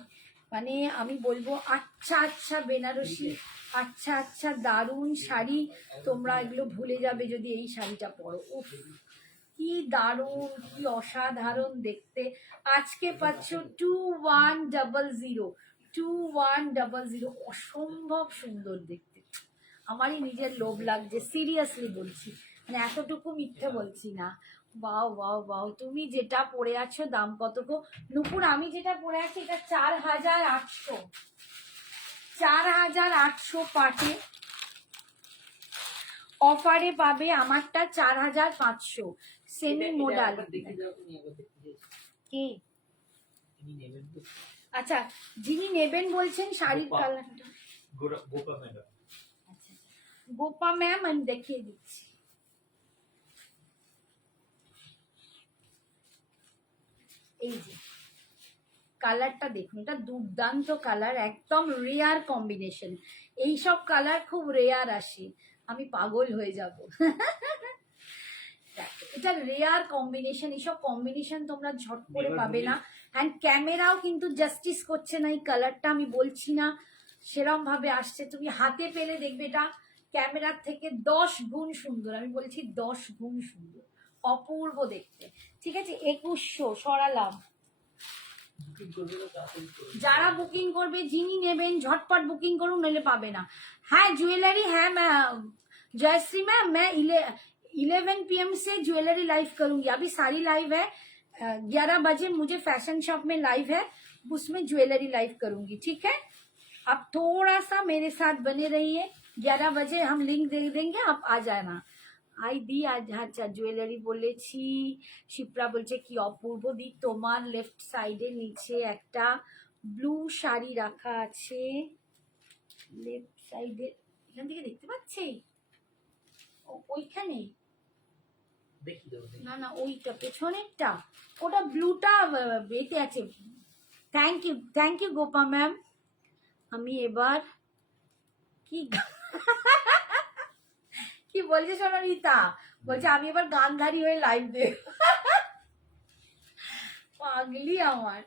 মানে আমি বলবো আচ্ছা আচ্ছা বেনারসি, আচ্ছা আচ্ছা দারুণ শাড়ি। তোমরা এগুলো ভুলে যাবে যদি এই শাড়িটা পরো। উফ কি দারুণ, কি অসাধারণ দেখতে। আজকে পাচ্ছ 2100, 2100, অসম্ভব সুন্দর দেখতে। আমারই নিজের লোভ লাগছে, সিরিয়াসলি বলছি, মানে এতটুকু মিথ্যে বলছি না। বাও বাও বাও, তুমি যেটা পরে আছো দাম কত গো নুপুর? আমি যেটা পরে আছি এটা 4800, 4800 পাটে। অফারে পাবে, আমারটা 4500 সেমি মোডাল। কি আচ্ছা, যিনি নেবেন বলছেন শাড়ির কালারটা গোপা ম্যাম, আমি দেখিয়ে দিচ্ছি। এই যে কালারটা দেখুন, এটা দুর্দান্ত কালার, একদম রেয়ার কম্বিনেশন। এইসব কালার খুব রেয়ার আসে, আমি পাগল হয়ে যাব। এটা রেয়ার কম্বিনেশন, এইসব কম্বিনেশন তোমরা ঝট করে পাবে না। অ্যান্ড ক্যামেরাও কিন্তু জাস্টিস করছে না এই কালারটা, আমি বলছি না সেরম ভাবে আসছে। তুমি হাতে পেলে দেখবে এটা ক্যামেরার থেকে 10 গুণ সুন্দর, আমি বলছি 10 গুণ সুন্দর, অপূর্ব দেখতে। ঠিক আছে, 2100 সরালাম। যারা বুকিং করবে, যিনি নেবেন ঝটপট বুকিং করুন, নইলে পাবে না। হ্যাঁ জুয়েলারি, হ্যাঁ जयश्री मैम, मैं 11 PM से ज्वेलरी लाइव करूंगी। अभी सारी लाइव है, 11 बजे मुझे फैशन शॉप में लाइव है, उसमें ज्वेलरी लाइव करूंगी। ठीक है, आप थोड़ा सा मेरे साथ बने रहिए, 11 बजे हम लिंक दे देंगे, आप आ जाना। আই দি আজ, আচ্ছা জুয়েলারি বলেছি। শিপ্রা বলছে কি অপূর্ব দি, তোমার লেফট সাইডে নিচে একটা ব্লু শাড়ি রাখা আছে, লেফট সাইডে, এখান থেকে দেখতে পাচ্ছি ওইখানে, না না ওইটা পেছনেরটা, ওটা ব্লুটা বেতে আছে। Thank you Gopa ma'am. আমি এবার কি কি বলছে সোনালিতা, বলছে আমি এবার গানধারী হয়ে লাইভ দেব। পাগলি আমার।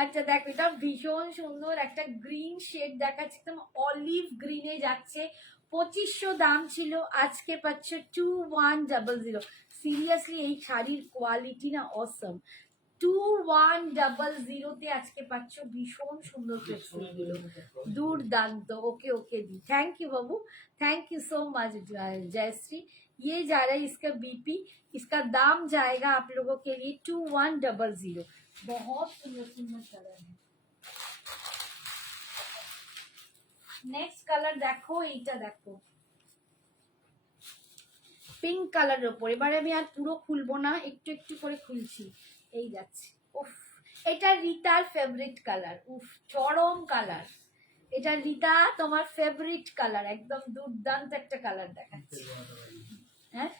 আচ্ছা দেখো, এটা ভীষণ সুন্দর একটা গ্রিন শেড দেখাচ্ছে, একদম অলিভ গ্রিনে যাচ্ছে। 2500 দাম ছিল, আজকে পাচ্ছে 2100। সিরিয়াসলি এই শাড়ির কোয়ালিটি না অসম। 2100 আজকে পাচ্ছ। ভীষণ সুন্দর ক্লিপসগুলো, दुर्दांत। ओके ओके दी, थैंक यू बाबू, thank you so much Jayshree. ये जा रहा है इसका बीपी, इसका दाम जाएगा आप लोगों के लिए 2100। बहुत सुंदर सुंदर कलर है। नेक्स्ट कलर देखो, এইটা দেখো পিঙ্ক কালারের উপর। এবারে আমি আর পুরো খুলবো না, একটু একটু করে খুলছি। এই যাচ্ছে, উফ এটা রিতার ফেভারিট কালার, উফ চরম কালার। এটা রিতা তোমার ফেভারিট কালার, একদম দুর্দান্ত একটা কালার দেখাচ্ছে। হ্যাঁ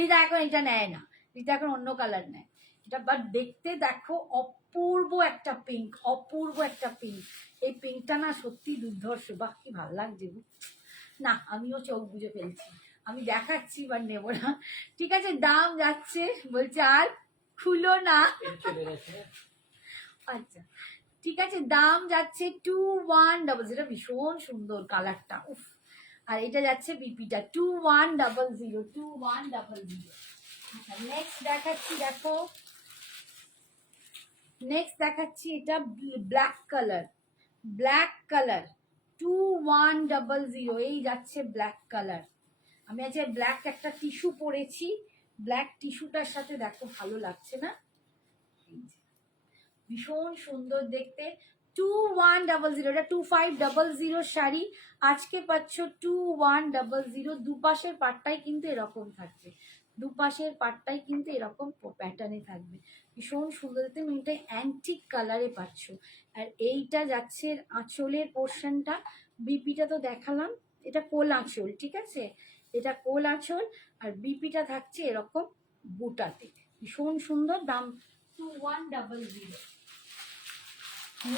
রিতা এখন এটা নেয় না, রিতা এখন অন্য কালার নেয় এটা। বাট দেখতে দেখো অপূর্ব একটা পিঙ্ক, অপূর্ব একটা পিঙ্ক। এই পিঙ্কটা না সত্যি দুর্ধর্ষ, বাহ কি ভালো লাগছে। না আমিও চোখ বুঝে ফেলছি, আমি দেখাচ্ছি বাট নেবো না। ঠিক আছে, দাম যাচ্ছে, বলছে আর খুলো না। আচ্ছা ঠিক আছে, দাম যাচ্ছে 2100। ভীষণ সুন্দর কালারটা, উফ। আর এটা যাচ্ছে বিপিটা 2100, 2100। আচ্ছা নেক্সট দেখাচ্ছি, দেখো নেক্সট দেখাচ্ছি এটা ব্ল্যাক কালার, ব্ল্যাক কালার 2100। এই যাচ্ছে ব্ল্যাক কালার। আমি আজকে ব্ল্যাক একটা টিস্যু পরেছি, ব্ল্যাক টিস্যুটার সাথে দেখো ভালো লাগছে না, ভীষণ সুন্দর দেখতে। 2100, এটা 2500 শাড়ি, আজকে পাচ্ছ 2100। দুপাশের পাটটাই কিন্তু এরকম থাকবে, দুপাশের পাটটাই কিন্তু এরকম প্যাটার্নে থাকবে, ভীষণ সুন্দর দেখতে। এটা অ্যান্টিক কালারে পাচ্ছ। আর এইটা যাচ্ছে আঁচলের পোর্শনটা, বিপিটা তো দেখালাম, এটা কোল আঁচল, ঠিক আছে, এটা কোল আঁচল। আর বিপিটা থাকছে এরকম বুটাতে, ভীষণ সুন্দর। দাম 2100।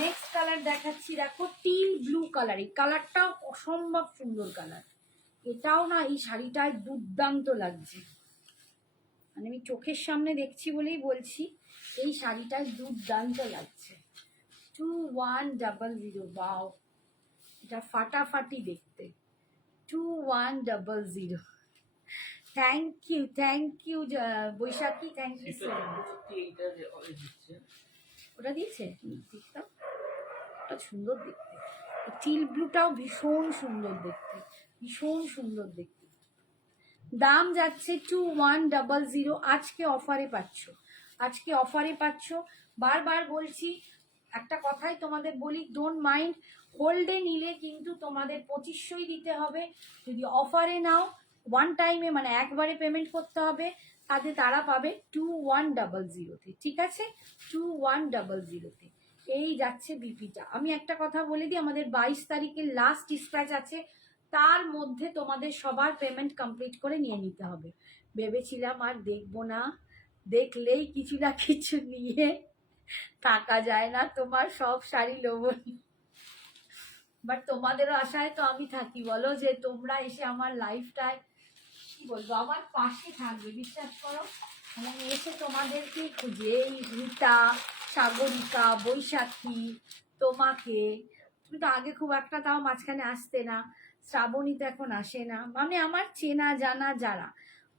নেক্সট কালার দেখাচ্ছি, দেখো টিল ব্লু কালার। এই কালারটাও অসম্ভব সুন্দর কালার, এটাও না এই শাড়িটায় দুর্দান্ত লাগছে। মানে আমি চোখের সামনে দেখছি বলেই বলছি, এই শাড়িটায় দুর্দান্ত লাগছে। 2100, বাও এটা ফাটাফাটি দেখতে। 2100। Thank you Baishakhi, thank you so much. ওটা দিয়েছে, ওটা সুন্দর দেখতে। টিল ব্লুটাও ভীষণ সুন্দর দেখতে, ভীষণ সুন্দর দেখতে। দাম যাচ্ছে 2100। আজকে অফারে পাচ্ছ, আজকে অফারে পাচ্ছ। বারবার বলছি একটা কথাই তোমাদের বলি, ডোন্ট মাইন্ড, হোল্ডে নিলে কিন্তু তোমাদের 2500 দিতে হবে। যদি অফারে নাও ওয়ান টাইমে মানে একবারে পেমেন্ট করতে হবে, তাতে তারা পাবে 2100-তে, ঠিক আছে, 2100-তে। এই যাচ্ছে বিপিটা। আমি একটা কথা বলে দিই, আমাদের 22 তারিখের লাস্ট ডিসপ্যাচ আছে, তার মধ্যে তোমাদের সবার পেমেন্ট কমপ্লিট করে নিয়ে নিতে হবে। ভেবেছিলাম আর দেখবো না, দেখলেই কিছু না কিছু নিয়ে থাকা যায় না, তোমার সব শাড়ি লোভনীয়। বাট তোমাদেরও আশায় তো আমি থাকি, বলো যে তোমরা এসে আমার লাইফটায় কি বলবো আমার পাশে থাকবে, বিশ্বাস করো। আমি এসে তোমাদেরকে খুঁজে, এই রীতা, সাগরিকা, বৈশাখী, তোমাকে, তুমি তো আগে খুব একটা তাও মাঝখানে আসতে না, শ্রাবণী তো এখন আসে না, মানে আমার চেনা জানা যারা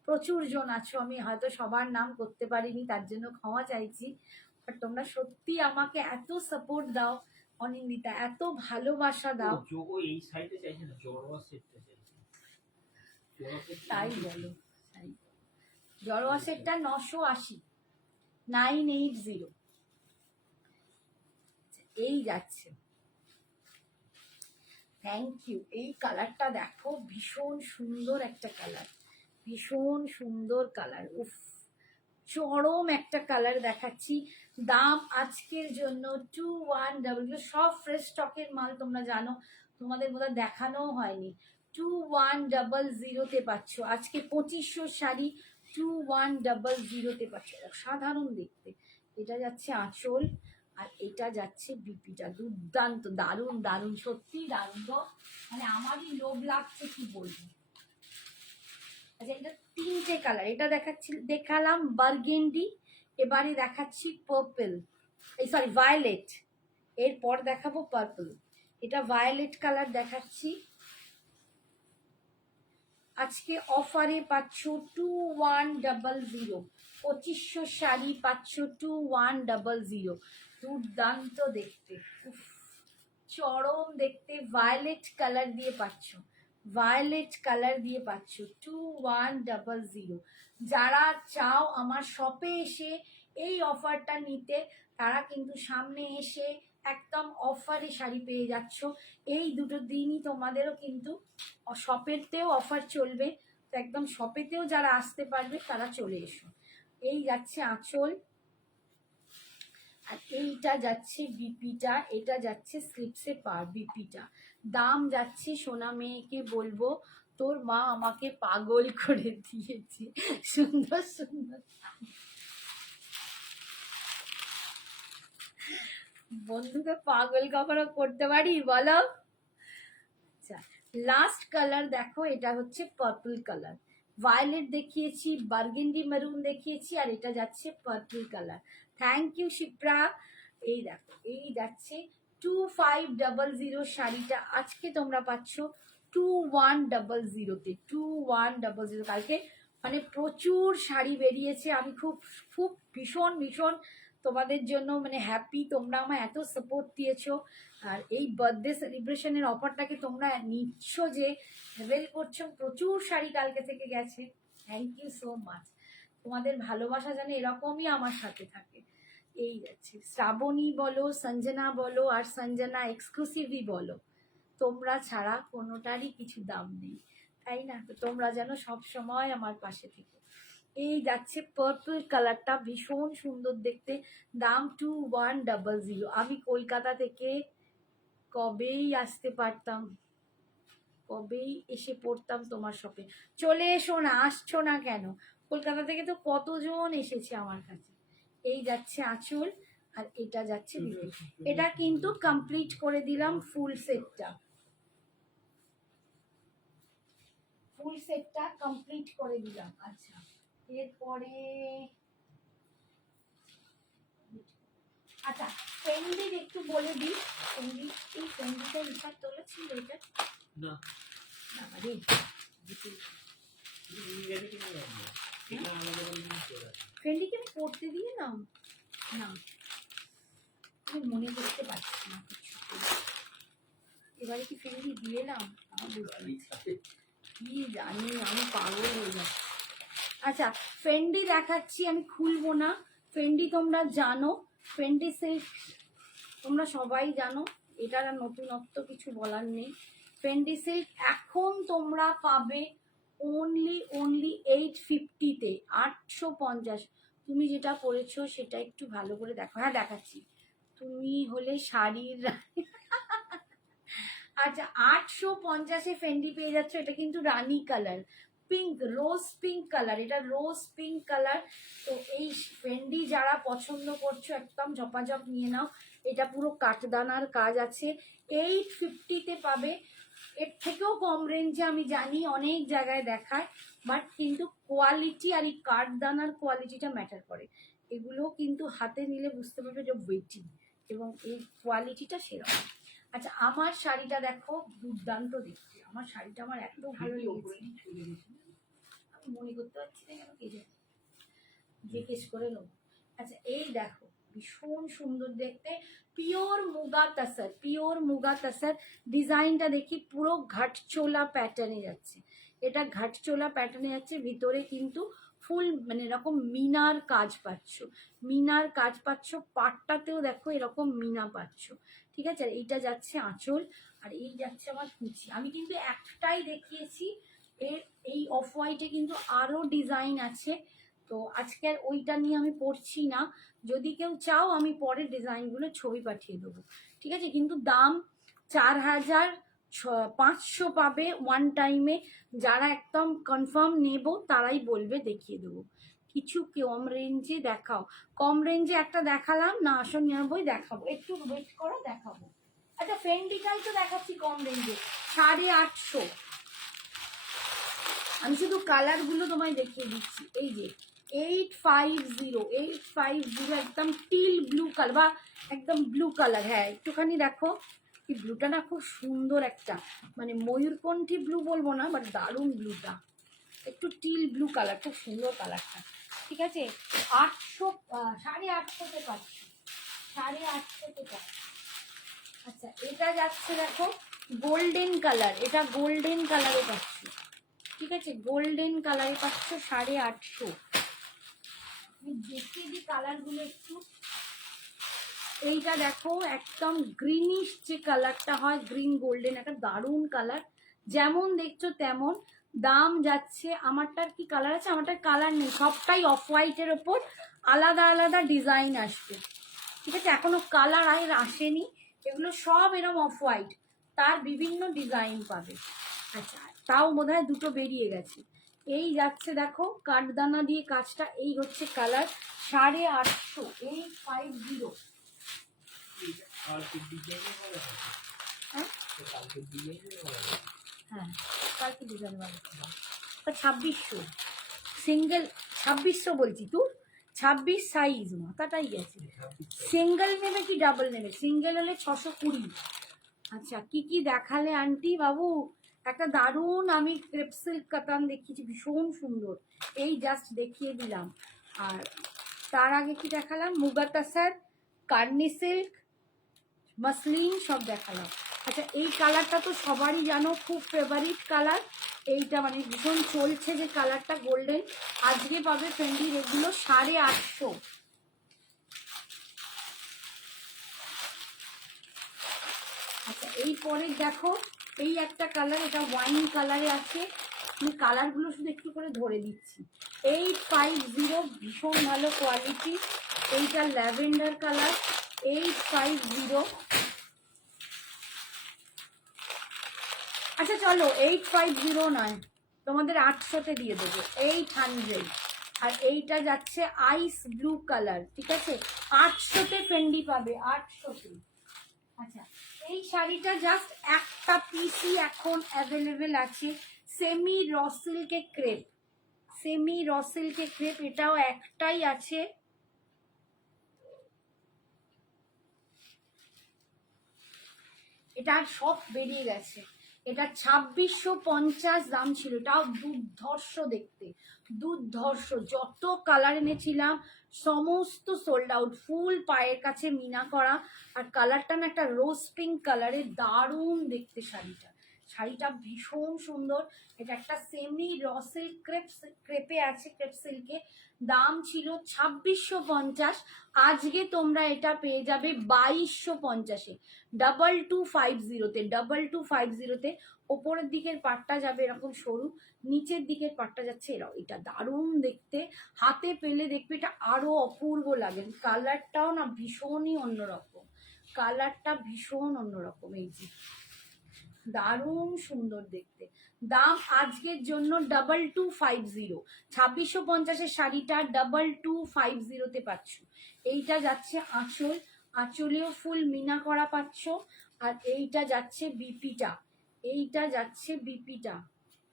প্রচুর জন আছো, আমি হয়তো সবার নাম করতে পারিনি, তার জন্য ক্ষমা চাইছি। বাট তোমরা সত্যি আমাকে এত সাপোর্ট দাও অনিন্দিতা, এত ভালোবাসা দাও। তাই বলো, তাই জড়োয়া সেটটা 980, 980। এই যাচ্ছে, থ্যাংক ইউ। এই কালারটা দেখো, ভীষণ সুন্দর একটা কালার, ভীষণ সুন্দর কালার, উফ চরম একটা কালার দেখাচ্ছি। দাম আজকের জন্য 2100। সব ফ্রেশ স্টকের মাল, তোমরা জানো, তোমাদের বোধহয় দেখানোও হয়নি। 2100-তে পাচ্ছ আজকে 2500 শাড়ি, 2100-তে পাচ্ছ। অসাধারণ দেখতে। এটা যাচ্ছে আঁচল, আর এটা যাচ্ছে বিপিটা, দুর্দান্ত, দারুণ দারুণ, সত্যি দারুণ। মানে আমারই লোভ লাগছে কি বলবো। আচ্ছা এটা 3টে কালার, এটা দেখালাম বার্গেন্ডি, এবারে দেখাচ্ছি পার্পল, এই সরি ভায়োলেট, এরপর দেখাবো পার্পল। এটা ভায়োলেট কালার দেখাচ্ছি, আজকে অফারে পাচ্ছ 2100, 2500 শাড়ি পাচ্ছ 2100। দুর্দান্ত দেখতে, চরম দেখতে, ভায়োলেট কালার দিয়ে পাচ্ছ, ভায়োলেট কালার দিয়ে পাচ্ছ 2100। যারা চাও আমার শপে এসে এই অফারটা নিতে, তারা কিন্তু সামনে এসে একদম অফারে শাড়ি পেয়ে যাচ্ছ। এই দুটো দিনই তোমাদেরও কিন্তু শপেতেও অফার চলবে, তো একদম শপেতেও যারা আসতে পারবে তারা চলে এসো। এই যাচ্ছে আঁচল, আর এইটা যাচ্ছে বিপিটা, এটা যাচ্ছে স্লিপসে পার বিপিটা। দাম যাচ্ছে, সোনা মেয়েকে বলবো তোর মা আমাকে পাগল করে দিয়েছে, সুন্দর সুন্দর। বন্ধুকে পাগল কখনো করতে পারি বলো? আচ্ছা, লাস্ট কালার দেখো, এটা হচ্ছে পার্পল কালার। ভায়োলেট দেখিয়েছি, বার্গেন্ডি মেরুন দেখিয়েছি, আর এটা যাচ্ছে purple colour. Thank you Shipra. এই দেখো, এই যাচ্ছে 2500 শাড়িটা আজকে তোমরা পাচ্ছ 2100-তে, 2100। কালকে মানে প্রচুর শাড়ি বেরিয়েছে, আমি খুব খুব ভীষণ ভীষণ তোমাদের জন্য মানে হ্যাপি, তোমরা আমায় এত সাপোর্ট দিয়েছো। আর এই বার্থডে সেলিব্রেশনের অফারটাকে তোমরা নিচ্ছ যে, হেভেল করছো, প্রচুর শাড়ি কালকে থেকে গেছে। Thank you so much. তোমাদের ভালোবাসা যেন এরকমই আমার সাথে থাকে। এই যাচ্ছে শ্রাবণী বলো, সঞ্জনা বলো, আর সঞ্জনা এক্সক্লুসিভই বলো, তোমরা ছাড়া কোনোটারই কিছু দাম নেই, তাই না? তো তোমরা যেন সব সময় আমার পাশে থেকো। এই যাচ্ছে পার্পল কালারটা, ভীষণ সুন্দর দেখতে, দাম 2100। আমি কলকাতা থেকে কবেই আসতে পারতাম, কবেই এসে পড়তাম তোমার শপে। চলে এসো না, আসছো না কেন? কলকাতা থেকে তো কতজন এসেছে আমার কাছে। এই যাচ্ছে আঁচল, আর এটা যাচ্ছে বিবেক। এটা কিন্তু কমপ্লিট করে দিলাম ফুল সেটটা, ফুল সেটটা কমপ্লিট করে দিলাম। আচ্ছা, এরপরে আচ্ছা ফেন্ডির একটু বলে দিই। ফেন্ডি, এই ফেন্ডিটা রিফার তোলেছিল এটা না, না রে ফেন্ডিকে আমি করতে দিয়ে নাও না, আমি মনে করতে পারছি না কিছু। এবারে কি ফেন্ডি দিয়ে এলাম, আমার বুঝতে কি জানি, আমি পাগল হয়ে যাচ্ছি। আচ্ছা ফেন্ডি দেখাচ্ছি, আমি খুলবো না। ফেন্ডি তোমরা জানো, ফেন্ডি সিল্ক তোমরা সবাই জানো, এটার আর নতুনত্ব কিছু বলার নেই। ফেন্ডি সিল্ক এখন তোমরা পাবে অনলি 850-তে, 850। তুমি যেটা পরেছো সেটা একটু ভালো করে দেখো। হ্যাঁ দেখাচ্ছি, তুমি হলে শাড়ির আচ্ছা 850-এ ফেন্ডি পেয়ে যাচ্ছ। এটা কিন্তু রানী colour, pink, rose pink colour, এটা রোজ পিঙ্ক কালার। তো এই ফেন্ডি যারা পছন্দ করছো একদম ঝপাঝপ নিয়ে নাও। এটা পুরো কাঠদানার কাজ আছে, 850-তে পাবে। এর থেকেও কম রেঞ্জে আমি জানি অনেক জায়গায় দেখায়, বাট কিন্তু কোয়ালিটি আর এই কাঠদানার কোয়ালিটিটা ম্যাটার করে। এগুলো কিন্তু হাতে নিলে বুঝতে পারবে যে ওয়েটিং এবং এই কোয়ালিটিটা সেরকম। আচ্ছা আমার শাড়িটা দেখো, দুর্দান্ত দেখতে, আমার শাড়িটা আমার এত ভালো লেগেছে, আমি মনে করতে পারছি না কেন, কে জানে, জিজ্ঞেস করে নেবো। আচ্ছা এই দেখো, ভীষণ সুন্দর দেখতে, পিওর মুগা তাসার, পিওর মুগা তাসার। ডিজাইনটা দেখি পুরো ঘাটচোলা প্যাটার্নে যাচ্ছে, এটা ঘাটচোলা প্যাটার্নে যাচ্ছে, ভিতরে কিন্তু ফুল মানে এরকম মিনার কাজ পাচ্ছ, মিনার কাজ পাচ্ছ, পাটটাতেও দেখো এরকম মিনা পাচ্ছ। ঠিক আছে, আর এইটা যাচ্ছে আঁচল, আর এই যাচ্ছে আমার কুচি। আমি কিন্তু একটাই দেখিয়েছি, এর এই অফ হোয়াইটে কিন্তু আরো ডিজাইন আছে, তো আজকে আর ওইটা নিয়ে আমি পড়ছি না। যদি কেউ চাও আমি পরে ডিজাইনগুলো ছবি পাঠিয়ে দেবো, ঠিক আছে? কিন্তু দাম 4500 পাবে ওয়ান টাইমে। যারা একদম কনফার্ম নেব তারাই বলবে, দেখিয়ে দেবো। কিছু কম রেঞ্জে দেখাও, কম রেঞ্জে একটা দেখালাম না, 999 দেখাবো, একটু ওয়েট করো দেখাবো। আচ্ছা ফেন্ডিটাই তো দেখাচ্ছি কম রেঞ্জে, 850। আমি শুধু কালারগুলো তোমায় দেখিয়ে দিচ্ছি। এই যে 850 একদম টিল ব্লু কালার বা একদম ব্লু কালার। হ্যাঁ একটুখানি দেখো, এই ব্লুটা না খুব সুন্দর একটা, মানে ময়ূরকণ্ঠী ব্লু বলবো না, বাট দারুণ ব্লুটা, একটু টিল ব্লু কালার, খুব সুন্দর কালারটা। ঠিক আছে, 800, 850-তে পাচ্ছি, 850-তে পাচ্ছি। আচ্ছা, এটা যাচ্ছে দেখো গোল্ডেন কালার, এটা গোল্ডেন কালারে পাচ্ছি। ঠিক আছে, গোল্ডেন কালারে পাচ্ছ 850। আমি দেখিয়ে দিই কালারগুলো একটু। এইটা দেখো একদম গ্রিনিশ যে কালারটা হয়, গ্রিন গোল্ডেন, একটা দারুণ কালার, যেমন দেখছো তেমন। দাম যাচ্ছে, আমারটার কি কালার আছে, আমারটার কালার নেই, সবটাই অফ হোয়াইটের ওপর আলাদা আলাদা ডিজাইন আসবে। ঠিক আছে, এখনো কালার আসেনি, এগুলো সব এরকম অফ হোয়াইট, তার বিভিন্ন ডিজাইন পাবে। আচ্ছা, তাও বোধহয় দুটো বেরিয়ে গেছে। এই যাচ্ছে দেখো কাঠদানা দিয়ে কাজটা, এই হচ্ছে কালার 850, 850। হ্যাঁ, কালকে ডিজাইন বানাতে 2600 সিঙ্গেল, 2600 বলছি, তুই 26 সাইজ, মাথাটাই গেছে। সিঙ্গেল নেবে কি ডাবল নেবে? সিঙ্গেল হলে 620। আচ্ছা, কি কি দেখালে আন্টি বাবু? একটা দারুণ আমি ক্রেপ সিল্ক কাতান দেখিয়েছি, ভীষণ সুন্দর, এই জাস্ট দেখিয়ে দিলাম। আর তার আগে কি দেখালাম? মুগা তাসার, কার্নি সিল্ক, মাসলিন সব দেখালাম। আচ্ছা, এই কালারটা তো সবারই জানো, খুব ফেভারিট কালার এইটা, মানে ভীষণ চলছে যে কালারটা গোল্ডেন। আজকে পাবে ফেন্ডির এগুলো 850। আচ্ছা, এই পরে দেখো এই একটা কালার, এটা ওয়াইন কালারে আছে, আমি কালারগুলো শুধু একটু করে ধরে দিচ্ছি। 850, ভীষণ ভালো কোয়ালিটি। এইটা ল্যাভেন্ডার কালার, 850। আচ্ছা চলো 850 নয়, তোমাদের 800-তে দিয়ে দেবো, 800। আর এইটা যাচ্ছে আইস ব্লু কালার। ঠিক আছে, 800-তে ফেন্ডি পাবে, 800-তে। আচ্ছা, এই শাড়িটা জাস্ট একটা পিসই এখন অ্যাভেলেবেল আছে, সেমি র সিল্কে ক্রেপ, সেমি র সিল্কে ক্রেপ, এটাও একটাই আছে। এটা সব বেরিয়ে গেছে, এটা 2650 দাম ছিল, এটাও দুর্ধর্ষ দেখতে, দুর্ধর্ষ। যত কালার এনেছিলাম সমস্ত সোল্ড আউট, ফুল পায়ের কাছে মিনা করা, আর কালারটা না একটা রোজ পিঙ্ক কালারের, দারুণ দেখতে শাড়িটা, শাড়িটা ভীষণ সুন্দর। এটা একটা সেমি র সিল্ক ক্রেপে আছে, ক্রেপ সিল্কে, দাম ছিল 2650, আজকে তোমরা এটা পেয়ে যাবে 2250-এ, 2250-তে, 2250-তে। ওপরের দিকের পাটটা যাবে এরকম সরু, নিচের দিকের পাটটা যাচ্ছে এরকম, এটা দারুণ দেখতে, হাতে পেলে দেখবে এটা আরো অপূর্ব লাগে। কালারটাও না ভীষণই অন্যরকম, কালারটা ভীষণ অন্যরকম, এই যে দারুণ সুন্দর দেখতে। দাম আজকের জন্য 2250, 2650-এর শাড়িটা 2250-তে পাচ্ছ। এইটা যাচ্ছে আঁচল, আঁচলেও ফুল মিনা করা পাচ্ছ। আর এইটা যাচ্ছে বিপিটা, এইটা যাচ্ছে বিপিটা,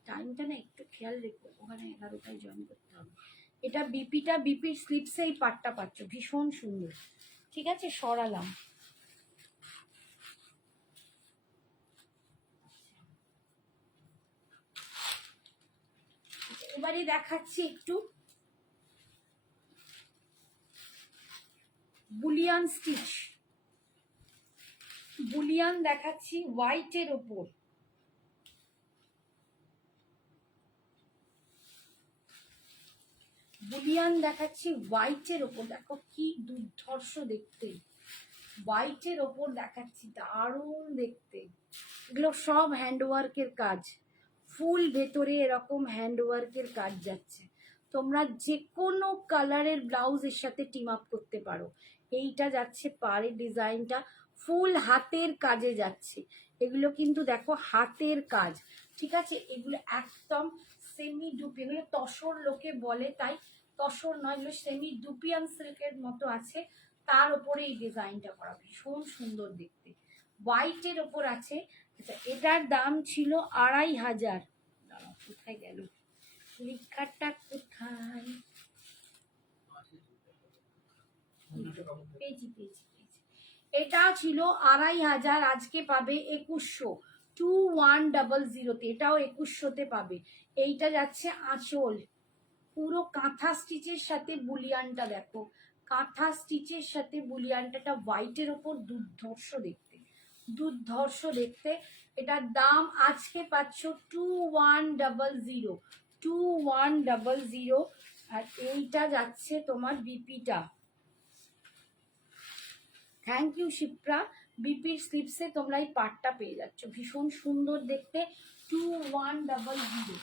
টাইমটা না একটু খেয়াল রেখো, ওখানে 11টায় জয়েন করতে হবে। এটা বিপিটা, বিপির স্লিপসে এই পাটটা পাচ্ছ, ভীষণ সুন্দর। ঠিক আছে, সরালাম। এবারে দেখাচ্ছি একটু বুলিয়ান স্টিচ, বুলিয়ান দেখাচ্ছি হোয়াইটের ওপর, বুলিয়ান দেখাচ্ছি হোয়াইটের ওপর, দেখো কি দুর্ধর্ষ দেখতে, হোয়াইটের ওপর দেখাচ্ছি, দারুণ দেখতে। এগুলো সব হ্যান্ডওয়ার্কের কাজ, ফুল ভেতরে এরকম হ্যান্ডওয়ার্কের কাজ যাচ্ছে, তোমরা যে কোনো কালারের ব্লাউজের সাথে টিম আপ করতে পারো। এইটা যাচ্ছে পাড়ের ডিজাইনটা, ফুল হাতের কাজে যাচ্ছে, এগুলো কিন্তু দেখো হাতের কাজ। ঠিক আছে, এগুলো একদম সেমি ডুপি, এগুলো তসর লোকে বলে, তাই তসর নয়, এগুলো সেমি ডুপিয়ান সিল্কের মতো আছে, তার উপরে এই ডিজাইনটা করা, ভীষণ সুন্দর দেখতে, হোয়াইটের ওপর আছে। আচ্ছা, এটার দাম ছিল 2500। কোথায় গেল লেখাটা, কোথায়, পেয়েছি পেয়েছি পেয়েছি। এটা ছিল 2500, আজকে পাবে 2100, 2100-তে, এটাও 2100-তে পাবে। এইটা যাচ্ছে আঁচল, পুরো কাঁথা স্টিচের সাথে বুলিয়ানটা দেখো, কাঁথা স্টিচের সাথে বুলিয়ানটা হোয়াইটের ওপর দুর্ধর্ষ দেখতে, দুর্ধর্ষ দেখতে। এটার দাম আজকে পাচ্ছ 2100, 2100। আর এইটা যাচ্ছে তোমার বিপিটা, থ্যাংক ইউ শিপ্রা, বিপির স্লিপসে তোমরা এই পার্টটা পেয়ে যাচ্ছ, ভীষণ সুন্দর দেখতে, 2100।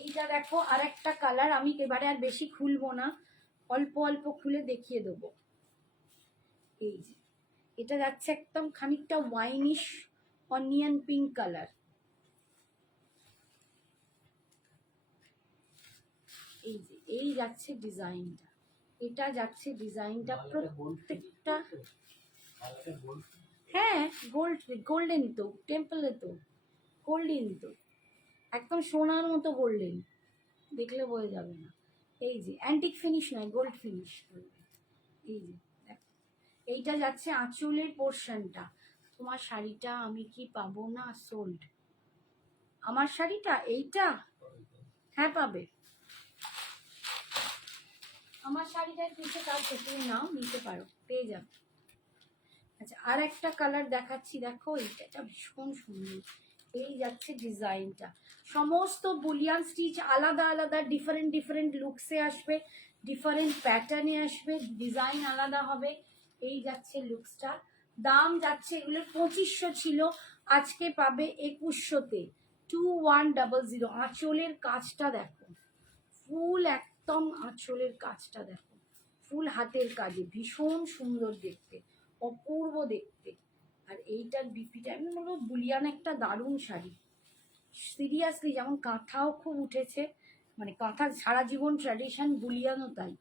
এইটা দেখো আর একটা কালার, আমি এবারে আর বেশি খুলবো না, অল্প অল্প খুলে দেখিয়ে দেবো। এই যে এটা যাচ্ছে একদম খানিকটা ওয়াইনিশ অনিয়ন পিঙ্ক কালার। এই যে এই যাচ্ছে ডিজাইনটা, এটা যাচ্ছে ডিজাইনটা প্রত্যেকটা। হ্যাঁ গোল্ডেন তো, টেম্পলে তো গোল্ডেন তো, একদম সোনার মতো গোল্ডেন, দেখলে বোঝা যাবে না। এই যে অ্যান্টিক ফিনিশ নয়, গোল্ড ফিনিশ। এই যে এইটা যাচ্ছে আঁচলের পোর্শনটা। তোমার শাড়িটা আমি কি পাবো না সোল্ড? আমার শাড়িটা এইটা, হ্যাঁ পাবে। আমার শাড়িটার পিছে কাজ তুমি নাও, নিতে পারো, পেয়ে যাবে। আচ্ছা আর একটা কালার দেখাচ্ছি, দেখো এটা ভীষণ সুন্দর। এই যাচ্ছে ডিজাইনটা, সমস্ত বুলিয়ান স্টিচ আলাদা আলাদা ডিফারেন্ট ডিফারেন্ট লুকসে আসবে, ডিফারেন্ট প্যাটার্নে আসবে, ডিজাইন আলাদা হবে। এই যাচ্ছে লুকসটা, দাম যাচ্ছে এগুলো 2500 ছিল, আজকে পাবে 2100-তে, 2100। আঁচলের কাজটা দেখো, ফুল একদম আঁচলের কাজটা দেখো, ফুল হাতের কাজে, ভীষণ সুন্দর দেখতে, অপূর্ব দেখতে। আর এইটার বিপিটা আমি বলবো বুলিয়ান একটা দারুণ শাড়ি, সিরিয়াসলি, যেমন কাঁথাও খুব উঠেছে, মানে কাঁথা সারা জীবন ট্র্যাডিশন, বুলিয়ানও তাই।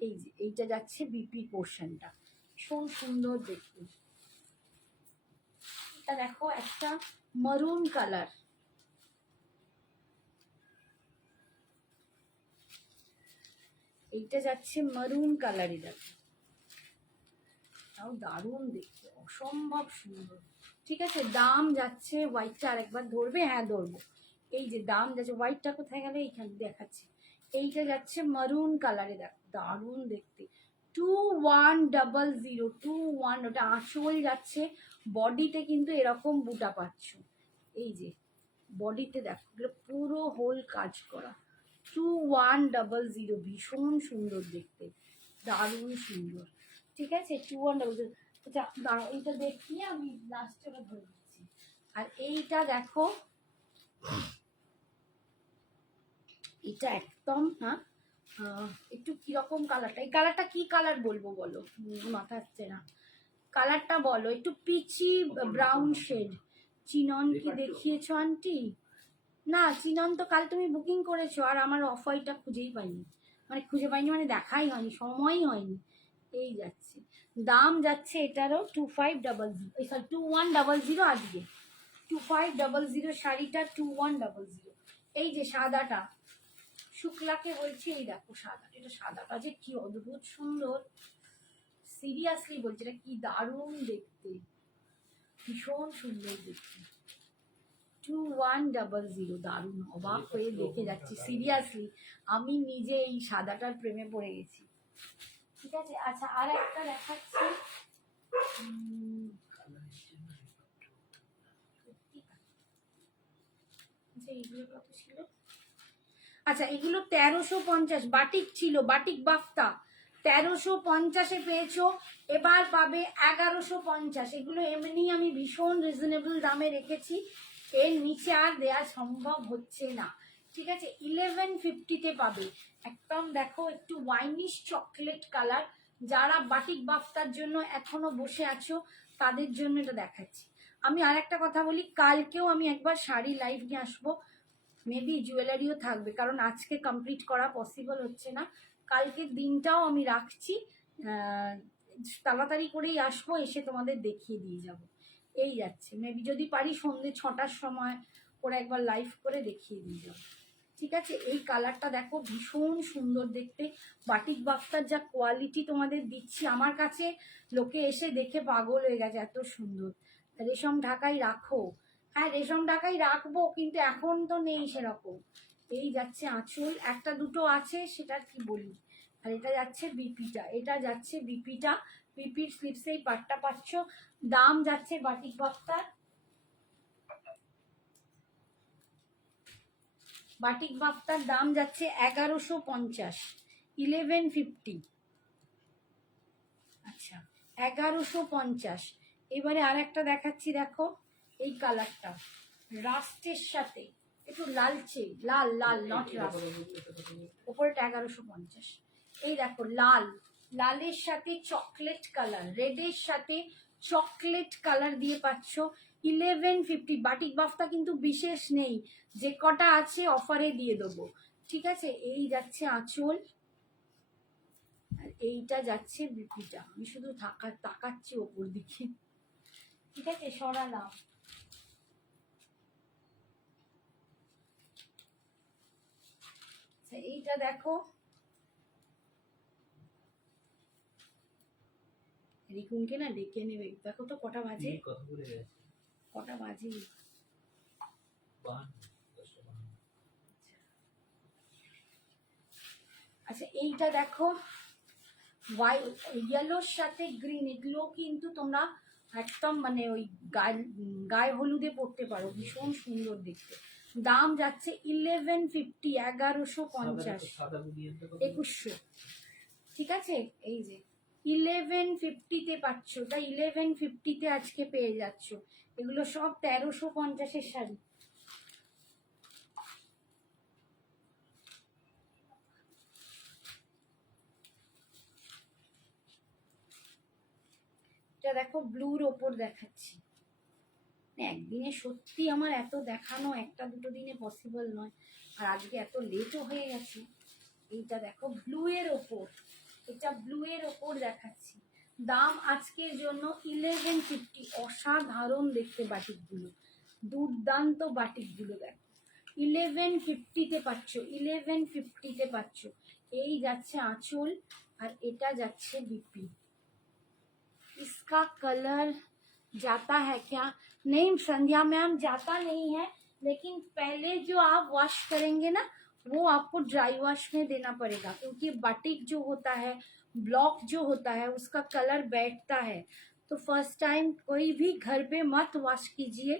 এই যে এইটা যাচ্ছে বিপি পোর্শনটা, ভীষণ সুন্দর দেখতে। এটা দেখো একটা মারুন কালার, এইটা যাচ্ছে মারুন কালারই, দেখো তাও দারুণ দেখতে, অসম্ভব সুন্দর। ঠিক আছে, দাম যাচ্ছে, হোয়াইটটা আরেকবার ধরবে, হ্যাঁ ধরবো। এই যে দাম যাচ্ছে, হোয়াইটটা কোথায় গেলে, এইখানে দেখাচ্ছি। এইটা যাচ্ছে মারুন কালারে, দেখো দারুণ দেখতে, 2100, 21। ওটা আঁচল যাচ্ছে, বডিতে কিন্তু এরকম বুটা পাচ্ছ। এই যে বডিতে দেখো এগুলো পুরো হোল কাজ করা, 2100, ভীষণ সুন্দর দেখতে, দারুণ সুন্দর। ঠিক আছে, 2100। আচ্ছা দাঁড়াও, এইটা দেখিয়ে আমি লাস্টে ধরে দিচ্ছি। আর এইটা দেখো, এটা একদম হ্যাঁ, একটু কিরকম কালারটা, এই কালারটা কি কালার বলবো বলো, মাথা আসছে না, কালারটা বলো, একটু পিচি ব্রাউন শেড। চিনন কি দেখিয়েছো আন্টি? না চিনন তো কাল তুমি বুকিং করেছো, আর আমার অফ হোয়াইটটা খুঁজেই পাইনি, মানে খুঁজে পাইনি মানে দেখাই হয়নি, সময়ই হয়নি। এই যাচ্ছে, দাম যাচ্ছে এটারও 2500, সরি 2100 আজকে, 2500 শাড়িটা 2100। এই যে সাদাটা, শুক্লাকে বলছি, এই দেখো সাদা, এটা সাদাটা যে কি অদ্ভুত সুন্দর, সিরিয়াসলি বলছি, এটা কি দারুণ দেখতে, ভীষণ সুন্দর দেখতে, 2100, দারুণ, অবাক হয়ে দেখে যাচ্ছি সিরিয়াসলি, আমি নিজে এই সাদাটার প্রেমে পড়ে গেছি। ঠিক আছে, আচ্ছা আর একটা দেখাচ্ছি, আচ্ছা এইগুলো কত ছিল, আচ্ছা এগুলো 1350, বাটিক ছিল, বাটিক বাফতা 1350-এ পেয়েছো, এবার পাবে 1150। এগুলো এমনি আমি ভীষণ রিজনেবল দামে রেখেছি, এর নিচে আর দেওয়া সম্ভব হচ্ছে না। ঠিক আছে, 1150-তে পাবে, একদম দেখো একটু ওয়াইনিশ চকলেট কালার, যারা বাটিক বাফতার জন্য এখনো বসে আছো তাদের জন্য এটা দেখাচ্ছি। আমি আর একটা কথা বলি, কালকেও আমি একবার শাড়ি লাইভ নিয়ে আসবো, মেবি জুয়েলারিও থাকবে, কারণ আজকে কমপ্লিট করা পসিবল হচ্ছে না, কালকের দিনটাও আমি রাখছি, তাড়াতাড়ি করেই আসবো, এসে তোমাদের দেখিয়ে দিয়ে যাব। এই যাচ্ছে, মেবি যদি পারি সন্ধ্যে 6টার সময় করে একবার লাইভ করে দেখিয়ে দিয়ে যাবো। ঠিক আছে, এই কালারটা দেখো ভীষণ সুন্দর দেখতে। বাটিক বাফটার যা কোয়ালিটি তোমাদের দিচ্ছি, আমার কাছে লোকে এসে দেখে পাগল হয়ে গেছে, এত সুন্দর। রেশম ঢাকাই রাখো, হ্যাঁ রেশম ঢাকাই রাখবো, কিন্তু এখন তো নেই সেরকম। এই যাচ্ছে আঁচল, একটা দুটো আছে সেটা কি বলি। আর এটা যাচ্ছে বিপিটা, এটা যাচ্ছে বিপিটা, বিপির স্লিপসে এই পাটটা পাচ্ছ। দাম যাচ্ছে বাটিক বাফটার, বাটিক বাফটার দাম যাচ্ছে 1150, 1150। আচ্ছা 1150। এবারে আর একটা দেখাচ্ছি, দেখো এই কালারটা রাস্টের সাথে একটু লালচে, লাল লাল নট রাস্ট, ওপরেটা 1150। এই দেখো লাল, লালের সাথে চকলেট কালার, রেডের সাথে চকলেট কালার দিয়ে পাচ্ছ 1150। বাটিক বাফটা কিন্তু বিশেষ নেই, যে কটা আছে অফারে দিয়ে দেবো, ঠিক আছে। এই যাচ্ছে আঁচল, আর এইটা যাচ্ছে বিপিটা। আমি শুধু তাকাচ্ছি ওপর দিকে, ঠিক আছে, সরালাম। এইটা দেখো, রিকুনকে না ডেকে নেবে, দেখো তো কটা বাজে, কটা বাজে। আচ্ছা এইটা দেখো হোয়াইট, ইয়েলোর সাথে গ্রিন, এগুলো কিন্তু তোমরা একদম মানে ওই গায়ে হলুদে পড়তে পারো, ভীষণ সুন্দর দেখতে। দাম যাচ্ছে 1150, 1150, 2100, ঠিক আছে। এই যে 1150-তে পাচ্ছ, তাই 1150-তে আজকে পেয়ে যাচ্ছ। এগুলো সব 1350-এর শাড়ি। এটা দেখো ব্লুর ওপর দেখাচ্ছি, একদিনে সত্যি আমার এত দেখানো একটা দুটো দিনে পসিবল নয়, আর আজকে এত লেটও হয়ে গেছে। এইটা দেখো ব্লু এর ওপর, এটা ব্লু এর ওপর দেখাচ্ছি। দাম আজকের জন্য 1150, অসাধারণ দেখতে বাটিকগুলো, দুর্দান্ত বাটিকগুলো দেখো 1150-তে পাচ্ছ, 1150-তে পাচ্ছ। এই যাচ্ছে আঁচল, আর এটা যাচ্ছে বিপি। इसका कलर जाता है क्या? नहीं संध्या मैम, जाता नहीं है, लेकिन पहले जो आप वॉश करेंगे ना, वो आपको ड्राई वॉश में देना पड़ेगा, क्योंकि बाटिक जो होता है, ब्लॉक जो होता है, उसका कलर बैठता है। तो फर्स्ट टाइम कोई भी घर पे मत वॉश कीजिए,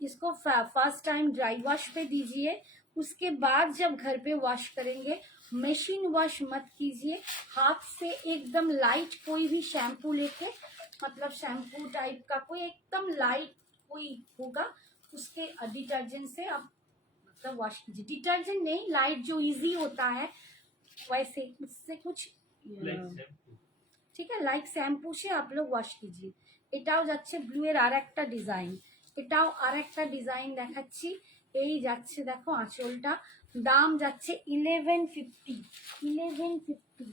इसको फर्स्ट टाइम ड्राई वॉश पे दीजिए, उसके बाद जब घर पे वॉश करेंगे मशीन वॉश मत कीजिए, हाथ से एकदम लाइट कोई भी शैम्पू लेके, मतलब शैम्पू टाइप का कोई एकदम लाइट कोई होगा, उसके डिटर्जेंट से आप मतलब वॉश कीजिए। डिटर्जेंट नहीं, लाइट जो इजी होता है वैसे, उससे कुछ ঠিক আছে, লাইক শ্যাম্পু সে आप लोग ওয়াশ कीजिए। এটাও যাচ্ছে ব্লু এর আর একটা ডিজাইন, এটাও আর একটা ডিজাইন দেখাচ্ছি। এই যাচ্ছে দেখো আঁচলটা, দাম যাচ্ছে 1150, 1150।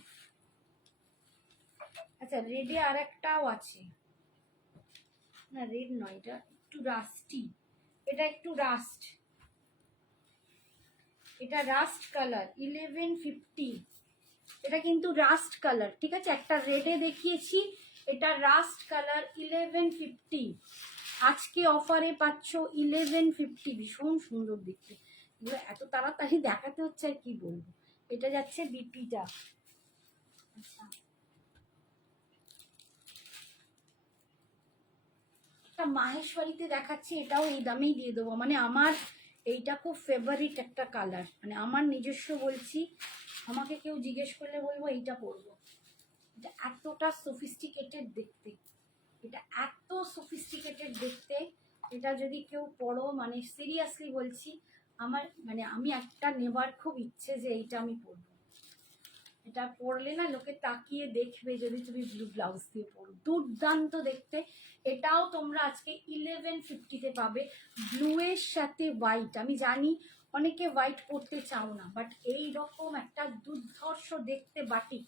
আচ্ছা রেডে আর একটাও আছে, না রেড নয়, এটা একটু রাস্টি, এটা একটু রাস্ট, এটা রাস্ট কালার 1150। এটা কিন্তু রাস্ট কালার, ঠিক আছে, একটা রেডে দেখিয়েছি, এটা রাস্ট কালার 1150। আজকে অফারে পাচ্ছ 1150, ভীষণ সুন্দর দেখতে। এগুলো এত তাড়াতাড়ি দেখাতে হচ্ছে আর কি বলবো। এটা যাচ্ছে বিপিটা। আচ্ছা একটা মাহেশ্বরীতে দেখাচ্ছি, এটাও এই দামেই দিয়ে দেবো, মানে আমার এইটা খুব ফেভারিট একটা কালার, মানে আমার নিজস্ব বলছি, আমাকে কেউ জিজ্ঞেস করলে বলবো এইটা পরবো। এটা এতটা সফিস্টিকেটেড দেখতে, এটা এত সফিস্টিকেটেড দেখতে, এটা যদি কেউ পড়ো, মানে সিরিয়াসলি বলছি, আমার মানে আমি একটা নেবার খুব ইচ্ছে যে এইটা আমি পরবো। এটা পরলে না লোকে তাকিয়ে দেখবে, যদি তুমি ব্লু ব্লাউজ দিয়ে পরো, দুর্দান্ত দেখতে। এটাও তোমরা আজকে 1150-তে পাবে, ব্লু এর সাথে হোয়াইট। আমি জানি অনেকে হোয়াইট পরতে চাও না, বাট এই রকম একটা দুর্ধর্ষ দেখতে বাটিক,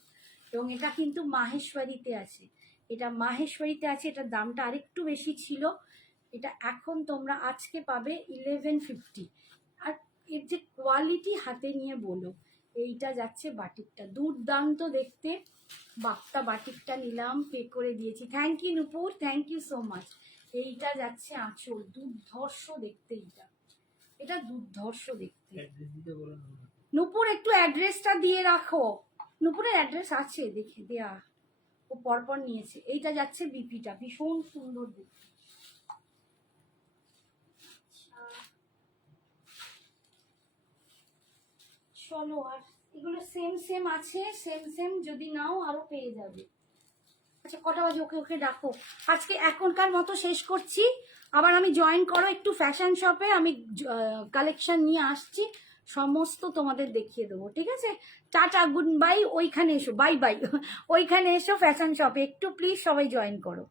এবং এটা কিন্তু মাহেশ্বরীতে আছে, এটা মাহেশ্বরীতে আছে, এটার দামটা আরেকটু বেশি ছিল, এটা এখন তোমরা আজকে পাবে 1150। আর এর যে কোয়ালিটি হাতে নিয়ে বলো। এইটা যাচ্ছে বাটিকটা, দুর্দান্ত দেখতে। বাপ্তা বাটিকটা নিলাম, পে করে দিয়েছি। Thank you Nupur, thank you so much. এইটা যাচ্ছে আঁচল, দুর্ধর্ষ দেখতে। এটা দুর্ধর্ষ দেখতে। নুপুর একটু অ্যাড্রেসটা দিয়ে রাখো। নুপুরের অ্যাড্রেস আছে, দেখে দেয়া, ও পরপর নিয়েছে। এইটা যাচ্ছে বিপিটা, ভীষণ সুন্দর দেখতে। চলো, আর এগুলো সেম সেম আছে, সেম সেম যদি নাও আরো পেয়ে যাবে। আচ্ছা কটা বাজে? ওকে ওকে ডাকো। আজকে এখনকার মতো শেষ করছি। আবার আমি জয়েন করো একটু ফ্যাশন শপে, আমি কালেকশন নিয়ে আসছি, সমস্ত তোমাদের দেখিয়ে দেবো, ঠিক আছে? Tata, good bye. ওইখানে এসো, বাই বাই। ওইখানে এসো ফ্যাশন শপে, একটু প্লিজ সবাই জয়েন করো।